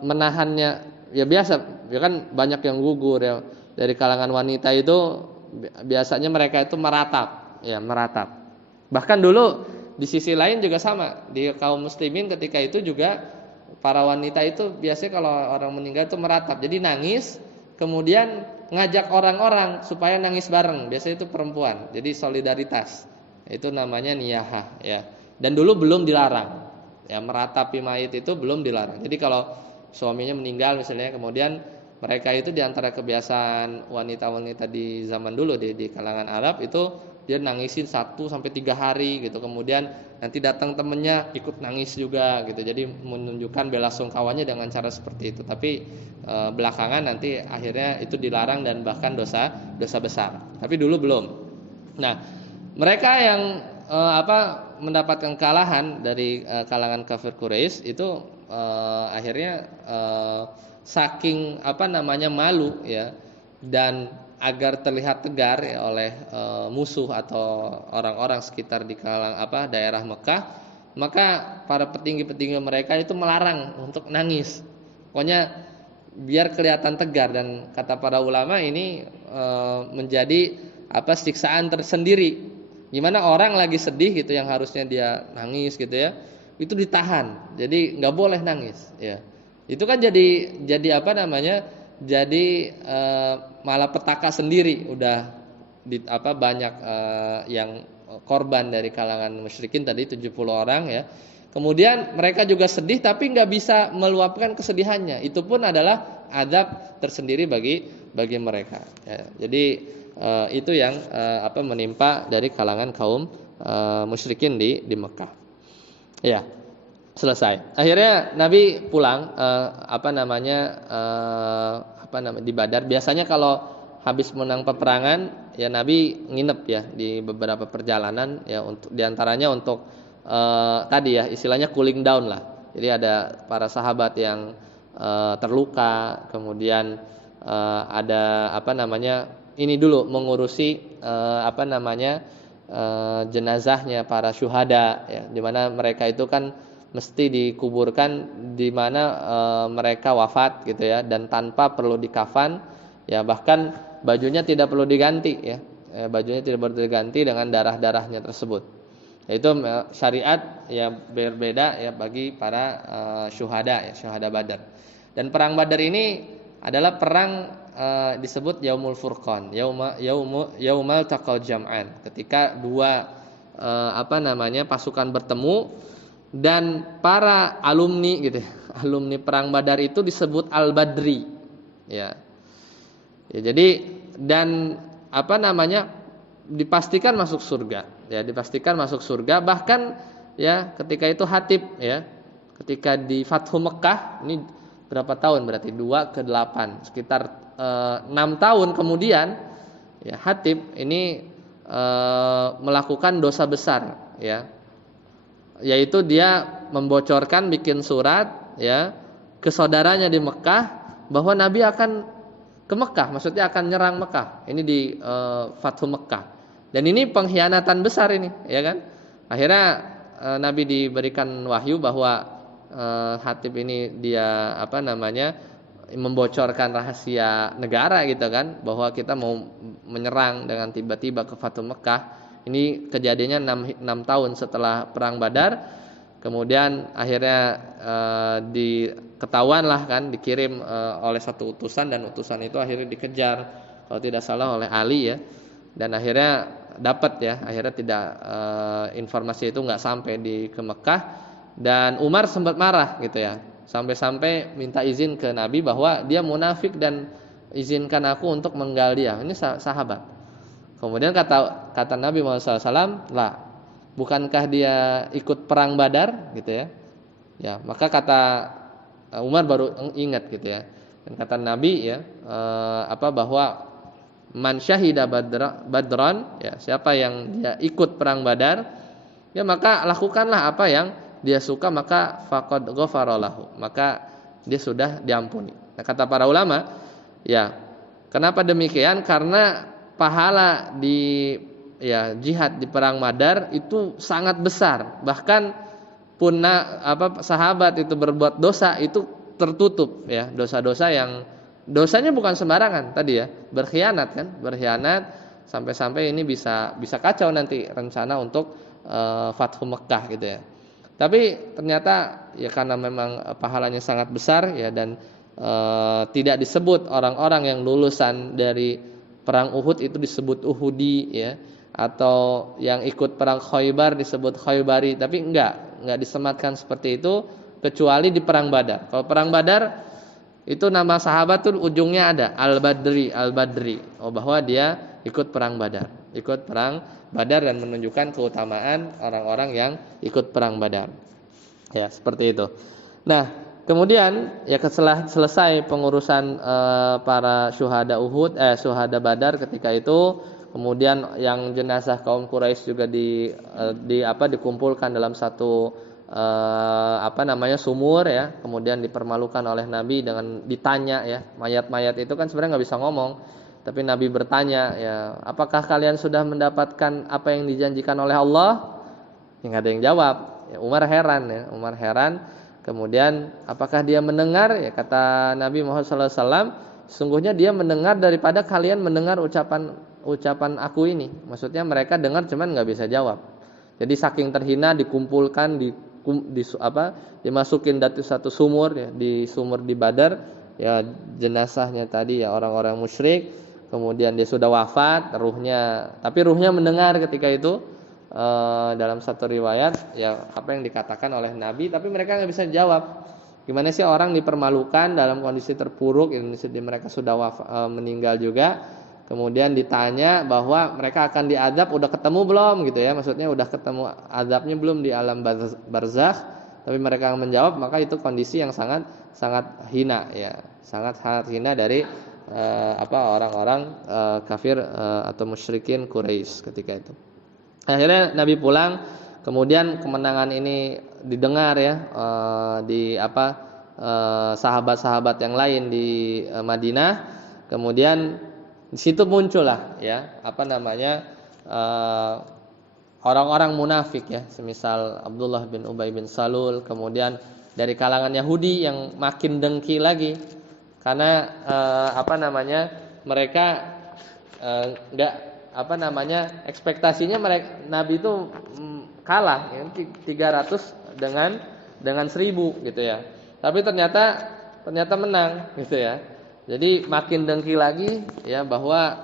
menahannya ya biasa ya kan banyak yang gugur ya, dari kalangan wanita itu biasanya mereka itu meratap. Bahkan dulu di sisi lain juga sama, di kaum muslimin ketika itu juga para wanita itu biasanya kalau orang meninggal itu meratap. Jadi nangis, kemudian ngajak orang-orang supaya nangis bareng. Biasanya itu perempuan. Jadi solidaritas. Itu namanya niyahah ya. Dan dulu belum dilarang. Ya, meratapi mayit itu belum dilarang. Jadi kalau suaminya meninggal misalnya, kemudian mereka itu diantara kebiasaan wanita-wanita di zaman dulu di kalangan Arab itu dia nangisin 1 sampai 3 hari gitu. Kemudian nanti datang temennya ikut nangis juga gitu. Jadi menunjukkan bela sungkawanya dengan cara seperti itu. Tapi belakangan nanti akhirnya itu dilarang dan bahkan dosa besar. Tapi dulu belum. Nah, mereka yang mendapatkan kalahan dari kalangan kafir Quraisy itu akhirnya saking malu ya, dan agar terlihat tegar ya oleh musuh atau orang-orang sekitar di daerah Mekah, maka para petinggi-petinggi mereka itu melarang untuk nangis. Pokoknya biar kelihatan tegar, dan kata para ulama ini menjadi siksaan tersendiri. Gimana orang lagi sedih gitu yang harusnya dia nangis gitu ya, itu ditahan. Jadi nggak boleh nangis ya. Itu kan jadi jadi malah petaka sendiri, udah banyak yang korban dari kalangan musyrikin tadi 70 orang ya. Kemudian mereka juga sedih tapi nggak bisa meluapkan kesedihannya. Itu pun adalah azab tersendiri bagi mereka ya. Jadi itu yang menimpa dari kalangan kaum musyrikin di Mekah. Ya, selesai. Akhirnya Nabi pulang di Badar. Biasanya kalau habis menang peperangan ya Nabi nginep ya di beberapa perjalanan ya, untuk diantaranya untuk tadi ya istilahnya cooling down lah. Jadi ada para sahabat yang terluka, kemudian ada ini dulu mengurusi jenazahnya para syuhada ya, di mana mereka itu kan mesti dikuburkan di mana mereka wafat gitu ya, dan tanpa perlu dikafan ya, bahkan bajunya tidak perlu diganti ya, bajunya tidak perlu diganti dengan darah-darahnya tersebut. Itu syariat ya berbeda ya bagi para syuhada ya, syuhada Badar. Dan perang Badar ini adalah perang disebut Yaumul Furqan, Yaumal Taqal Jam'an, ketika dua pasukan bertemu, dan para alumni gitu ya, alumni perang Badar itu disebut Al-Badri ya. Ya jadi dan dipastikan masuk surga ya, dipastikan masuk surga. Bahkan ya ketika itu Hatib ya, ketika di Fathu Mekah, ini berapa tahun berarti 2 ke 8, sekitar 6 tahun kemudian ya, Hatib ini melakukan dosa besar ya, yaitu dia membocorkan, bikin surat ya ke saudaranya di Mekah bahwa Nabi akan ke Mekah, maksudnya akan nyerang Mekah. Ini di Fathu Mekah. Dan ini pengkhianatan besar ini, ya kan? Akhirnya Nabi diberikan wahyu bahwa Hatib ini dia membocorkan rahasia negara gitu kan, bahwa kita mau menyerang dengan tiba-tiba ke Fathu Mekah. Ini kejadiannya 6 tahun setelah perang Badar. Kemudian akhirnya diketahuan lah kan, dikirim oleh satu utusan, dan utusan itu akhirnya dikejar kalau tidak salah oleh Ali ya. Dan akhirnya dapat ya, akhirnya tidak informasi itu nggak sampai ke Mekah. Dan Umar sempat marah gitu ya, sampai-sampai minta izin ke Nabi bahwa dia munafik dan izinkan aku untuk menggal dia. Ini sahabat. Kemudian kata Nabi Muhammad SAW, lah, bukankah dia ikut perang Badar gitu ya? Ya, maka kata Umar baru ingat gitu ya. Dan kata Nabi ya, bahwa man syahida badran ya, siapa yang dia ikut perang Badar ya, maka lakukanlah apa yang dia suka, maka faqad ghafara lahu, maka dia sudah diampuni. Nah, kata para ulama ya, kenapa demikian? Karena pahala di jihad di perang Badar itu sangat besar. Bahkan sahabat itu berbuat dosa itu tertutup ya, dosa-dosa yang dosanya bukan sembarangan tadi ya, berkhianat sampai ini bisa kacau nanti rencana untuk Fathu Mekah gitu ya. Tapi ternyata ya karena memang pahalanya sangat besar ya, dan tidak disebut orang-orang yang lulusan dari perang Uhud itu disebut Uhudi ya, atau yang ikut perang Khaybar disebut Khaybari, tapi enggak disematkan seperti itu kecuali di perang Badar. Kalau perang Badar itu nama sahabat tuh ujungnya ada Al-Badri, bahwa dia ikut perang Badar. ikut perang Badar dan menunjukkan keutamaan orang-orang yang ikut perang Badar. Ya, seperti itu. Nah, kemudian ya setelah selesai pengurusan para syuhada Badar ketika itu, kemudian yang jenazah kaum Quraisy juga dikumpulkan dalam satu sumur ya, kemudian dipermalukan oleh Nabi dengan ditanya ya, mayat-mayat itu kan sebenarnya nggak bisa ngomong, tapi Nabi bertanya ya, apakah kalian sudah mendapatkan apa yang dijanjikan oleh Allah? Nggak ada yang jawab. Ya, Umar heran. Kemudian apakah dia mendengar? Ya, kata Nabi Muhammad SAW, sungguhnya dia mendengar daripada kalian mendengar ucapan aku ini. Maksudnya mereka dengar cuman nggak bisa jawab. Jadi saking terhina dikumpulkan dimasukin dari satu sumur ya, di sumur di Badar ya, jenazahnya tadi ya orang-orang musyrik. Kemudian dia sudah wafat, tapi ruhnya mendengar ketika itu. Dalam satu riwayat ya apa yang dikatakan oleh Nabi, tapi mereka nggak bisa jawab. Gimana sih orang dipermalukan dalam kondisi terpuruk, mereka sudah meninggal juga, kemudian ditanya bahwa mereka akan diazab, udah ketemu belum gitu ya, maksudnya udah ketemu azabnya belum di alam barzakh, tapi mereka menjawab, maka itu kondisi yang sangat hina ya, sangat hina dari orang-orang kafir atau musyrikin Quraisy ketika itu. Akhirnya Nabi pulang, kemudian kemenangan ini didengar ya sahabat-sahabat yang lain di Madinah. Kemudian di situ muncullah ya orang-orang munafik ya, semisal Abdullah bin Ubay bin Salul, kemudian dari kalangan Yahudi yang makin dengki lagi karena mereka ekspektasinya Nabi itu kalah ya, 300 dengan 1000 gitu ya. Tapi ternyata menang gitu ya. Jadi makin dengki lagi ya bahwa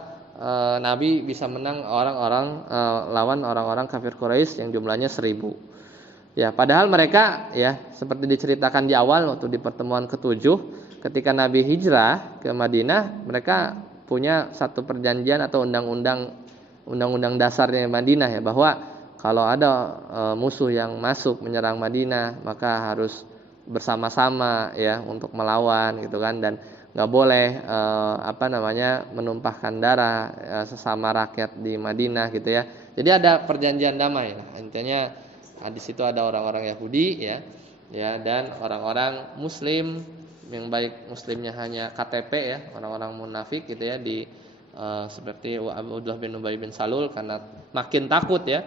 Nabi bisa menang lawan orang-orang kafir Quraisy yang jumlahnya 1000. Ya, padahal mereka ya seperti diceritakan di awal waktu di pertemuan ke-7 ketika Nabi hijrah ke Madinah, mereka punya satu perjanjian atau undang-undang dasarnya Madinah ya, bahwa kalau ada musuh yang masuk menyerang Madinah maka harus bersama-sama ya untuk melawan gitu kan, dan nggak boleh menumpahkan darah sesama rakyat di Madinah gitu ya. Jadi ada perjanjian damai lah. Intinya di situ ada orang-orang Yahudi ya dan orang-orang Muslim yang baik Muslimnya hanya KTP ya, orang-orang munafik gitu ya, seperti Abdullah bin Ubay bin Salul, karena makin takut ya,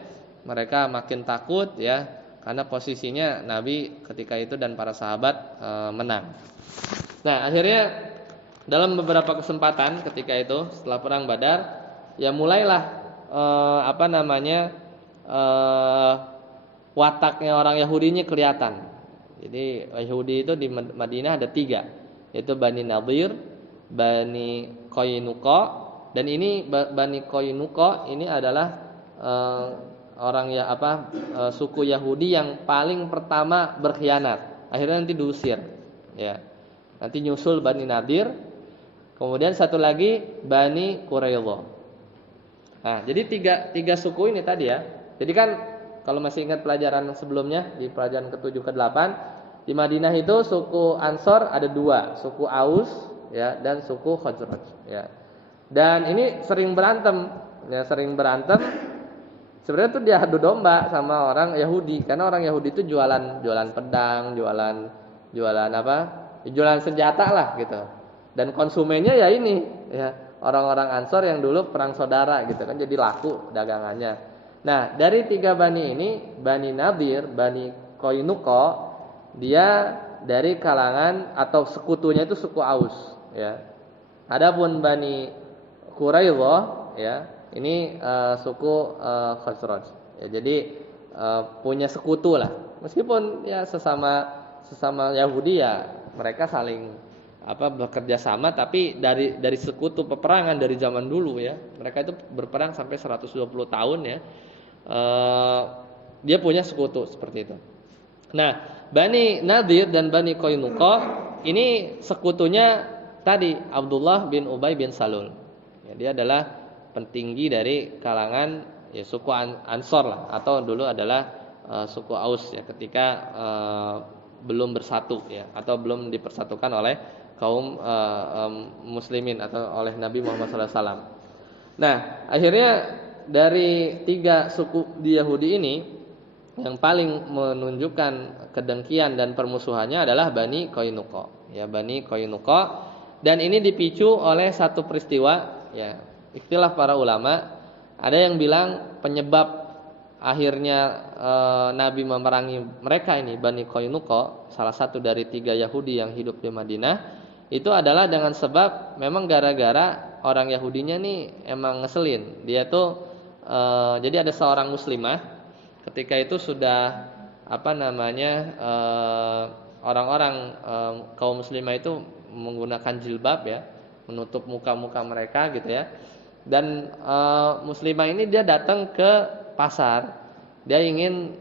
mereka makin takut ya, karena posisinya Nabi ketika itu dan para sahabat menang. Nah akhirnya dalam beberapa kesempatan ketika itu setelah perang Badar ya mulailah wataknya orang Yahudinya kelihatan. Jadi Yahudi itu di Madinah ada 3, yaitu Bani Nadir, Bani Qainuqa. Dan ini Bani Qainuqa ini adalah suku Yahudi yang paling pertama berkhianat. Akhirnya nanti diusir. Ya. Nanti nyusul Bani Nadir. Kemudian satu lagi Bani Quraidah. Nah, jadi tiga suku ini tadi ya. Jadi kan kalau masih ingat pelajaran sebelumnya di pelajaran ke-7 ke-8, di Madinah itu suku Ansor ada 2, suku Aus ya dan suku Khazraj ya. Dan ini sering berantem. Sebenarnya tuh dia adu domba sama orang Yahudi, karena orang Yahudi itu jualan pedang, jualan senjata lah gitu. Dan konsumennya ya ini ya, orang-orang Ansor yang dulu perang saudara gitu kan, jadi laku dagangannya. Nah, dari 3 bani ini, Bani Nadir, Bani Qainuqa, dia dari kalangan atau sekutunya itu suku Aus ya. Adapun Bani Quraidah ya, ini suku Khazraj. Ya, jadi punya sekutu lah. Meskipun ya sesama Yahudi ya mereka saling bekerja sama, tapi dari sekutu peperangan dari zaman dulu ya. Mereka itu berperang sampai 120 tahun ya. Dia punya sekutu seperti itu. Nah, Bani Nadir dan Bani Qainuqa ini sekutunya tadi Abdullah bin Ubay bin Salul. Ya, dia adalah petinggi dari kalangan ya suku Ansor lah, atau dulu adalah suku Aus ya, ketika belum bersatu ya, atau belum dipersatukan oleh kaum muslimin atau oleh Nabi Muhammad SAW. Nah, akhirnya dari 3 suku di Yahudi ini, yang paling menunjukkan kedengkian dan permusuhannya adalah Bani Qainuqa. Ya, Bani Qainuqa, dan ini dipicu oleh satu peristiwa ya. Ikhtilaf para ulama, ada yang bilang penyebab akhirnya Nabi memerangi mereka ini, Bani Qainuqa, salah satu dari 3 Yahudi yang hidup di Madinah, itu adalah dengan sebab memang gara-gara orang Yahudinya nih emang ngeselin. Dia tuh jadi ada seorang muslimah ketika itu sudah orang-orang kaum muslimah itu menggunakan jilbab ya, menutup muka-muka mereka gitu ya. Dan muslimah ini dia datang ke pasar, dia ingin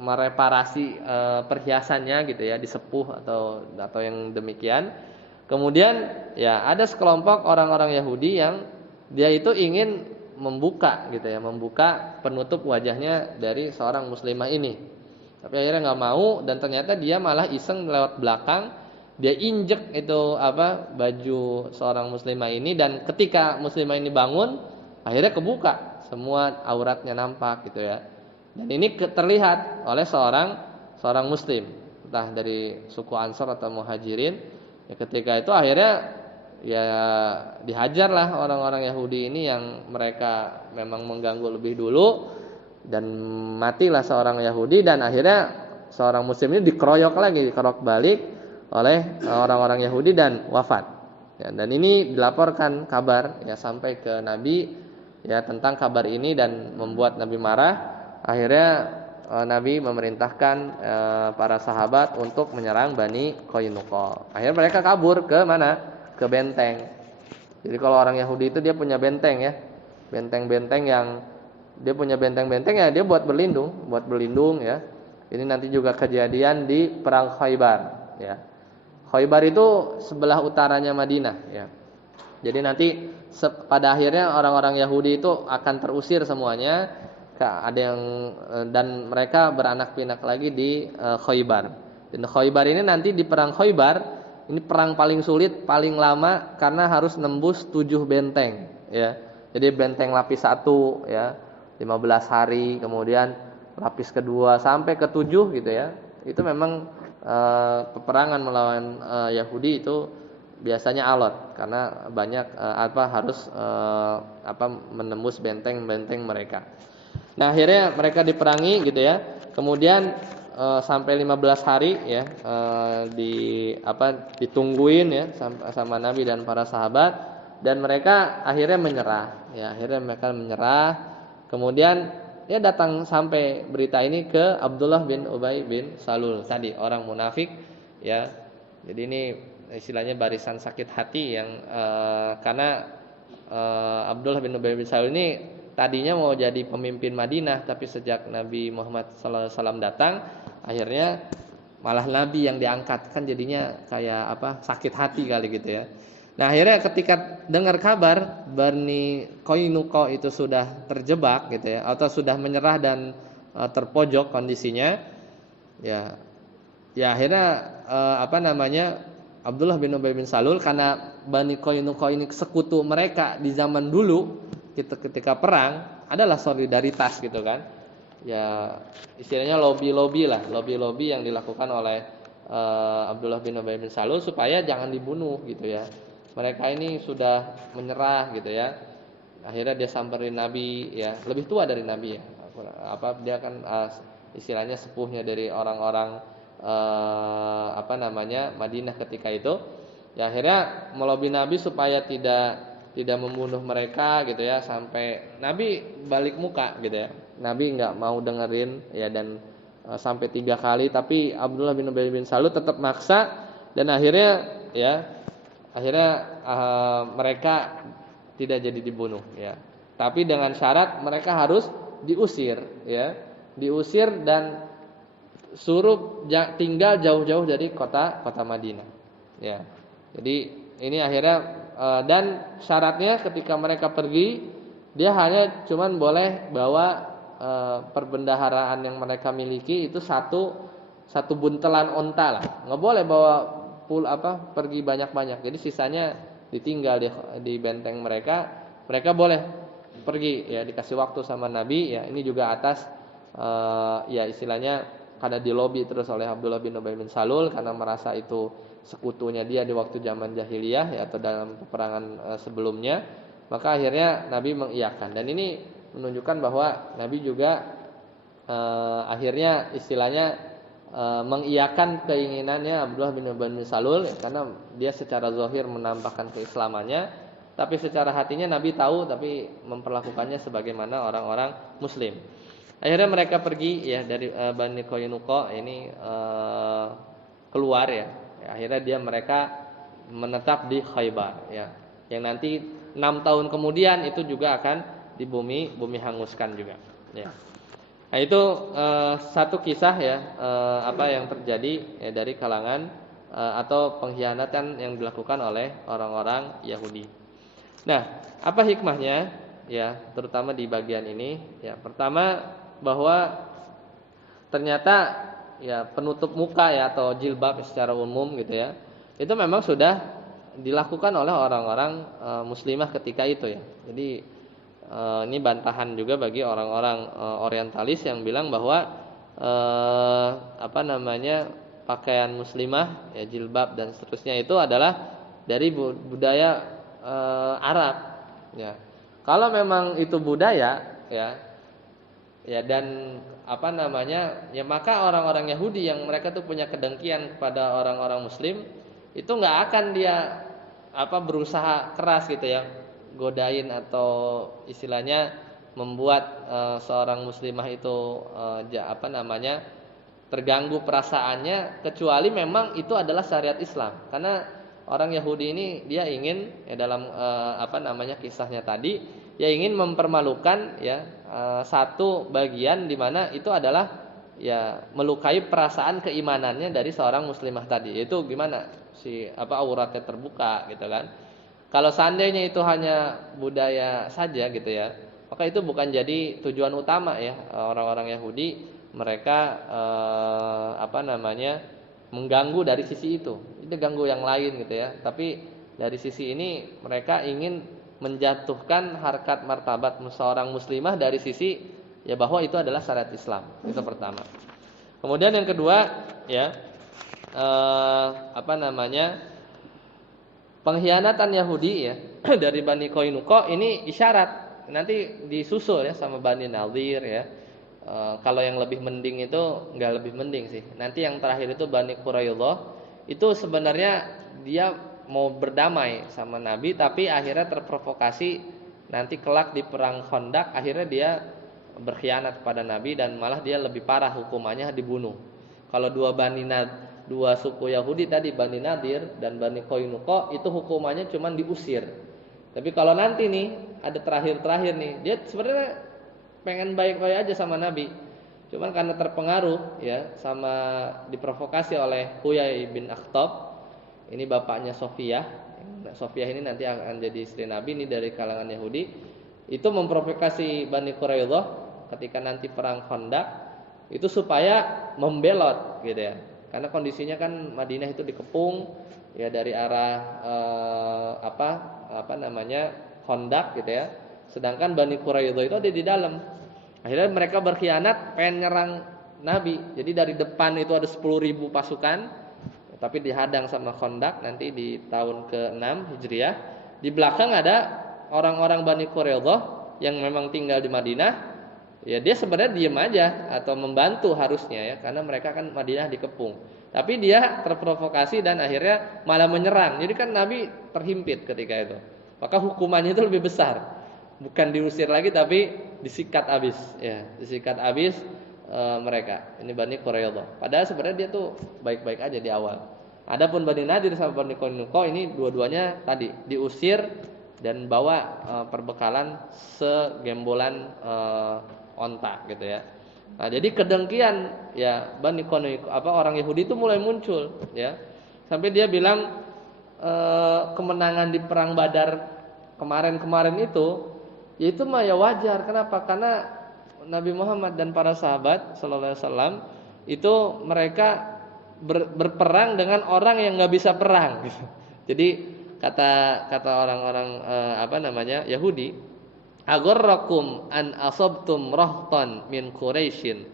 mereparasi perhiasannya gitu ya, disepuh atau yang demikian. Kemudian ya ada sekelompok orang-orang Yahudi yang dia itu ingin membuka gitu ya, membuka penutup wajahnya dari seorang muslimah ini. Tapi akhirnya nggak mau, dan ternyata dia malah iseng lewat belakang, dia injek itu baju seorang muslimah ini, dan ketika muslimah ini bangun, akhirnya kebuka semua auratnya nampak gitu ya. Dan ini terlihat oleh seorang muslim, entah dari suku Ansor atau Muhajirin. Ya, ketika itu akhirnya ya dihajarlah orang-orang Yahudi ini yang mereka memang mengganggu lebih dulu, dan matilah seorang Yahudi, dan akhirnya seorang muslim ini dikeroyok lagi, dikerok balik oleh orang-orang Yahudi dan wafat. Ya, dan ini dilaporkan kabar ya sampai ke Nabi ya tentang kabar ini, dan membuat Nabi marah. Akhirnya Nabi memerintahkan para sahabat untuk menyerang Bani Qainuqa. Akhirnya mereka kabur ke mana? Ke benteng. Jadi kalau orang Yahudi itu dia punya benteng ya, benteng-benteng yang dia punya benteng-benteng ya, dia buat berlindung ya. Ini nanti juga kejadian di perang Khaybar ya. Khaybar itu sebelah utaranya Madinah ya. Jadi nanti pada akhirnya orang-orang Yahudi itu akan terusir semuanya, ada yang dan mereka beranak pinak lagi di Khaybar. Dan Khaybar ini nanti di perang Khaybar, ini perang paling sulit, paling lama, karena harus nembus 7 benteng ya. Jadi benteng lapis 1 ya, 15 hari, kemudian lapis kedua sampai ke 7 gitu ya. Itu memang peperangan melawan Yahudi itu biasanya alot, karena banyak harus menembus benteng-benteng mereka. Nah, akhirnya mereka diperangi gitu ya. Kemudian sampai 15 hari ya, ditungguin ya sama Nabi dan para sahabat, dan mereka akhirnya menyerah ya. Akhirnya mereka menyerah. Kemudian ya datang sampai berita ini ke Abdullah bin Ubay bin Salul tadi, orang munafik ya. Jadi ini istilahnya barisan sakit hati yang karena Abdullah bin Ubay bin Salul ini tadinya mau jadi pemimpin Madinah, tapi sejak Nabi Muhammad SAW datang, akhirnya malah Nabi yang diangkat, kan jadinya kayak sakit hati kali gitu ya. Nah, akhirnya ketika dengar kabar Bani Qainuqa itu sudah terjebak gitu ya, atau sudah menyerah dan terpojok kondisinya, ya akhirnya Abdullah bin Ubay bin Salul, karena Bani Qainuqa ini sekutu mereka di zaman dulu, ketika perang adalah solidaritas gitu kan. Ya istilahnya lobby yang dilakukan oleh Abdullah bin Ubay bin Salul supaya jangan dibunuh gitu ya. Mereka ini sudah menyerah gitu ya. Akhirnya dia samperin Nabi ya, lebih tua dari Nabi ya. Dia kan istilahnya sepuhnya dari orang-orang Madinah ketika itu. Ya akhirnya melobi Nabi supaya tidak membunuh mereka gitu ya, sampai Nabi balik muka gitu ya. Nabi nggak mau dengerin ya, dan sampai 3 kali, tapi Abdullah bin Ubay bin Salul tetap maksa, dan akhirnya mereka tidak jadi dibunuh ya. Tapi dengan syarat mereka harus diusir ya, dan suruh tinggal jauh-jauh dari kota Madinah ya. Jadi ini akhirnya Dan syaratnya ketika mereka pergi, dia hanya cuman boleh bawa perbendaharaan yang mereka miliki itu satu buntelan onta lah. Nggak boleh bawa pergi banyak-banyak. Jadi sisanya ditinggal di benteng mereka. Mereka boleh pergi ya, dikasih waktu sama Nabi ya. Ini juga atas ya istilahnya karena dilobi terus oleh Abdullah bin Ubay bin Salul karena merasa itu sekutunya dia di waktu zaman jahiliyah ya, atau dalam peperangan sebelumnya. Maka akhirnya Nabi mengiyakan, dan ini menunjukkan bahwa Nabi juga akhirnya istilahnya mengiyakan keinginannya Abdullah bin Ubay bin Salul ya, karena dia secara zahir menampakkan keislamannya, tapi secara hatinya Nabi tahu tapi memperlakukannya sebagaimana orang-orang muslim. Akhirnya mereka pergi ya dari Bani Qainuqa ini keluar ya. Akhirnya mereka menetap di Khaybar ya. Yang nanti 6 tahun kemudian itu juga akan di bumi hanguskan juga ya. Nah itu satu kisah ya apa yang terjadi ya, dari kalangan atau pengkhianatan yang dilakukan oleh orang-orang Yahudi. Nah, apa hikmahnya ya, terutama di bagian ini ya. Pertama, bahwa ternyata ya penutup muka ya atau jilbab secara umum gitu ya, itu memang sudah dilakukan oleh orang-orang muslimah ketika itu ya. Jadi ini bantahan juga bagi orang-orang orientalis yang bilang bahwa pakaian muslimah ya, jilbab dan seterusnya itu adalah dari budaya Arab ya. Kalau memang itu budaya ya dan ya maka orang-orang Yahudi yang mereka tuh punya kedengkian kepada orang-orang muslim itu nggak akan dia berusaha keras gitu ya, godain atau istilahnya membuat seorang muslimah itu terganggu perasaannya, kecuali memang itu adalah syariat Islam. Karena orang Yahudi ini dia ingin ya, dalam kisahnya tadi, dia ingin mempermalukan ya satu bagian di mana itu adalah ya melukai perasaan keimanannya dari seorang muslimah tadi. Itu gimana auratnya terbuka gitu kan. Kalau seandainya itu hanya budaya saja gitu ya, maka itu bukan jadi tujuan utama ya orang-orang Yahudi. Mereka mengganggu dari sisi itu ganggu yang lain gitu ya. Tapi dari sisi ini mereka ingin menjatuhkan harkat martabat seorang muslimah dari sisi ya bahwa itu adalah syariat Islam. Itu pertama. Kemudian yang kedua ya pengkhianatan Yahudi ya dari Bani Qainuqa ini isyarat nanti disusul ya sama Bani Nadir ya. Kalau yang lebih mending itu enggak lebih mending sih. Nanti yang terakhir itu Bani Quraidah, itu sebenarnya dia mau berdamai sama Nabi tapi akhirnya terprovokasi, nanti kelak di perang Khandaq akhirnya dia berkhianat kepada Nabi dan malah dia lebih parah hukumannya, dibunuh. Kalau dua suku Yahudi tadi Bani Nadir dan Bani Qainuqa itu hukumannya cuma diusir. Tapi kalau nanti nih ada terakhir nih, dia sebenarnya pengen baik-baik aja sama Nabi. Cuman karena terpengaruh ya sama diprovokasi oleh Huyai bin Akhtab. Ini bapaknya Sofiyah. Sofiyah ini nanti akan jadi istri Nabi, ini dari kalangan Yahudi. Itu memprovokasi Bani Quraidah ketika nanti perang Khandaq itu supaya membelot gitu ya. Karena kondisinya kan Madinah itu dikepung ya dari arah Khandaq gitu ya. Sedangkan Bani Quraidah itu ada di dalam. Akhirnya mereka berkhianat, pengen nyerang Nabi. Jadi dari depan itu ada 10.000 pasukan, tapi dihadang sama Khandaq nanti di tahun ke-6 Hijriah. Di belakang ada orang-orang Bani Quraidah yang memang tinggal di Madinah. Ya dia sebenarnya diam aja atau membantu harusnya ya, karena mereka kan Madinah dikepung. Tapi dia terprovokasi dan akhirnya malah menyerang. Jadi kan Nabi terhimpit ketika itu. Maka hukumannya itu lebih besar. Bukan diusir lagi tapi disikat habis ya, disikat habis mereka. Ini Bani Quraidah. Padahal sebenarnya dia tuh baik-baik aja di awal. Adapun Bani Nadir sama Bani Qainuqa ini dua-duanya tadi diusir dan bawa perbekalan segembolan onta gitu ya. Nah, jadi kedengkian ya Bani Qainuqa orang Yahudi itu mulai muncul ya. Sampai dia bilang kemenangan di perang Badar kemarin-kemarin itu mah ya wajar. Kenapa? Karena Nabi Muhammad dan para sahabat sallallahu alaihi wasallam itu mereka berperang dengan orang yang nggak bisa perang. Jadi kata orang-orang Yahudi, agorrakum an asabtum rahtan min Quraisyin.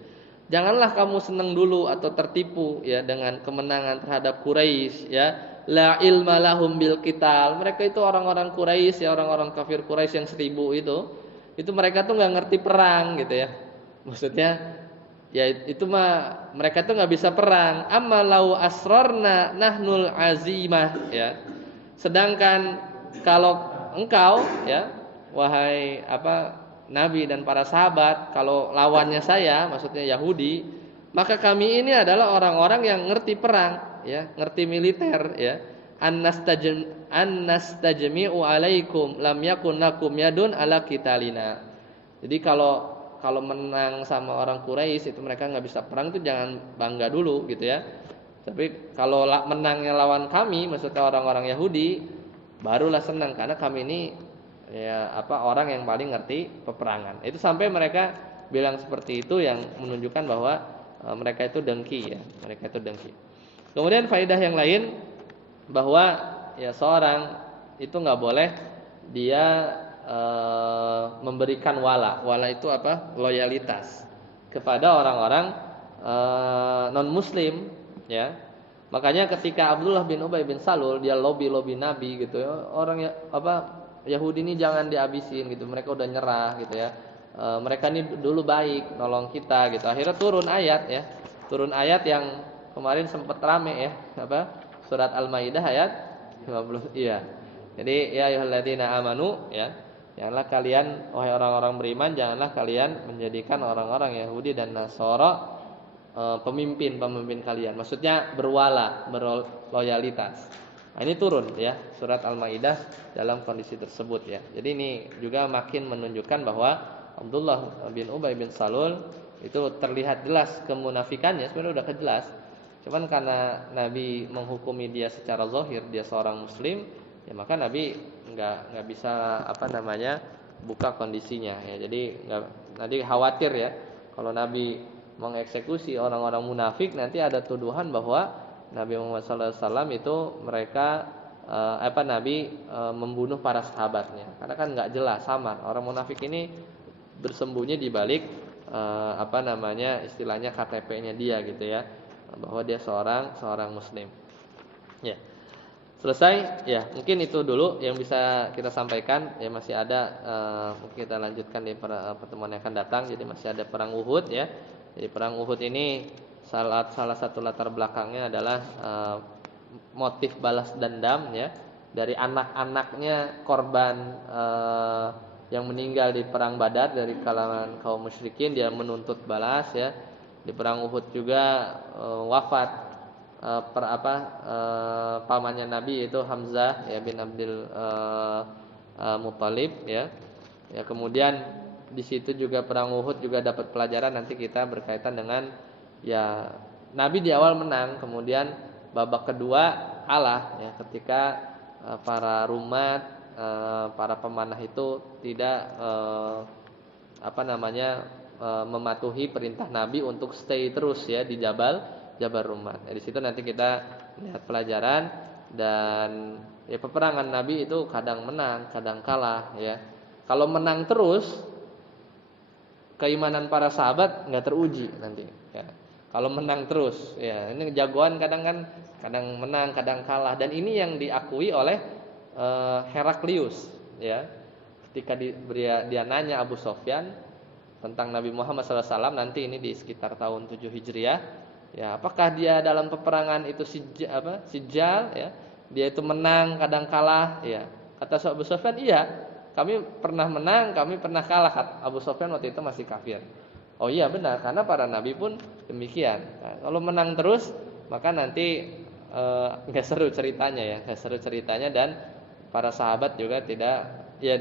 Janganlah kamu senang dulu atau tertipu ya dengan kemenangan terhadap Quraisy ya. La ilma lahum bil qital. Mereka itu orang-orang Quraisy ya, orang-orang kafir Quraisy yang 1000 itu mereka tuh nggak ngerti perang gitu ya. Maksudnya ya itu mah mereka tuh nggak bisa perang. Amma lau asrarna nahnul azimah ya. Sedangkan kalau engkau ya wahai Nabi dan para sahabat, kalau lawannya saya, maksudnya Yahudi, maka kami ini adalah orang-orang yang ngerti perang, ya, ngerti militer, ya. Annastajmi'u alaikum lam yakun lakum yadun ala qitalina. Jadi kalau menang sama orang Quraisy itu mereka nggak bisa perang, itu jangan bangga dulu gitu ya. Tapi kalau menangnya lawan kami, maksudnya orang-orang Yahudi, barulah senang karena kami ini ya orang yang paling ngerti peperangan. Itu sampai mereka bilang seperti itu yang menunjukkan bahwa mereka itu dengki ya, mereka itu dengki. Kemudian faedah yang lain bahwa ya seorang itu nggak boleh dia memberikan wala. Wala itu loyalitas kepada orang-orang non muslim ya. Makanya ketika Abdullah bin Ubay bin Salul dia lobby Nabi gitu ya, orang Yahudi ini jangan dihabisin gitu. Mereka udah nyerah gitu ya. Mereka ini dulu baik nolong kita gitu. Akhirnya turun ayat ya. Turun ayat yang kemarin sempat rame ya. Surat Al-Maidah ayat 50. Iya. Jadi ya ayyuhalladzina amanu ya. Janganlah kalian wahai orang-orang beriman, janganlah kalian menjadikan orang-orang Yahudi dan Nasara pemimpin kalian. Maksudnya berwala, berloyalitas. Nah, ini turun ya surat Al-Maidah dalam kondisi tersebut ya. Jadi ini juga makin menunjukkan bahwa Abdullah bin Ubay bin Salul itu terlihat jelas kemunafikannya, sebenarnya udah jelas. Cuman karena Nabi menghukumi dia secara zahir, dia seorang muslim, ya maka Nabi nggak bisa buka kondisinya ya. Jadi nanti khawatir ya kalau Nabi mengeksekusi orang-orang munafik, nanti ada tuduhan bahwa Nabi Muhammad SAW itu mereka Nabi membunuh para sahabatnya. Karena kan nggak jelas, samar. Orang munafik ini bersembunyi di balik istilahnya KTP-nya dia gitu ya, bahwa dia seorang muslim. Ya. Selesai ya, mungkin itu dulu yang bisa kita sampaikan ya. Masih ada mungkin kita lanjutkan di pertemuan yang akan datang. Jadi masih ada perang Uhud ya. Jadi perang Uhud ini salah satu latar belakangnya adalah motif balas dendam ya dari anak-anaknya korban yang meninggal di perang Badar dari kalangan kaum musyrikin. Dia menuntut balas ya. Di perang Uhud juga wafat pamannya Nabi yaitu Hamzah ya bin Abdul Muthalib ya. Ya kemudian di situ juga perang Uhud juga dapat pelajaran nanti kita berkaitan dengan ya Nabi di awal menang, kemudian babak kedua kalah ya ketika para rumat, para pemanah itu tidak mematuhi perintah Nabi untuk stay terus ya di Jabal Rumat. Di situ nanti kita lihat pelajaran dan ya peperangan Nabi itu kadang menang, kadang kalah ya. Kalau menang terus keimanan para sahabat nggak teruji nanti ya. Kalau menang terus ya, ini jagoan kadang menang, kadang kalah, dan ini yang diakui oleh Heraklius ya. Ketika dia nanya Abu Sofyan tentang Nabi Muhammad SAW nanti ini di sekitar tahun 7 Hijriah ya, apakah dia dalam peperangan itu sijal ya, dia itu menang kadang kalah ya. Kata Abu Sofyan, iya, kami pernah menang, kami pernah kalah. Abu Sofyan waktu itu masih kafir. Oh iya benar, karena para nabi pun demikian. Nah, kalau menang terus maka nanti nggak seru ceritanya ya, nggak seru ceritanya, dan para sahabat juga tidak ya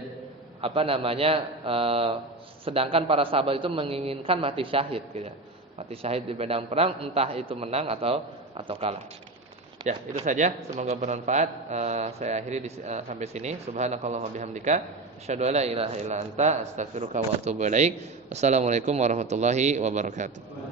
sedangkan para sahabat itu menginginkan mati syahid gitu ya. Mati syahid di medan perang, entah itu menang atau kalah. Ya, itu saja. Semoga bermanfaat. Saya akhiri sampai sini. Subhanakallahumma bihamdika asyhadu an la ilaha illa anta astaghfiruka wa atubu ilaik. Wassalamualaikum warahmatullahi wabarakatuh.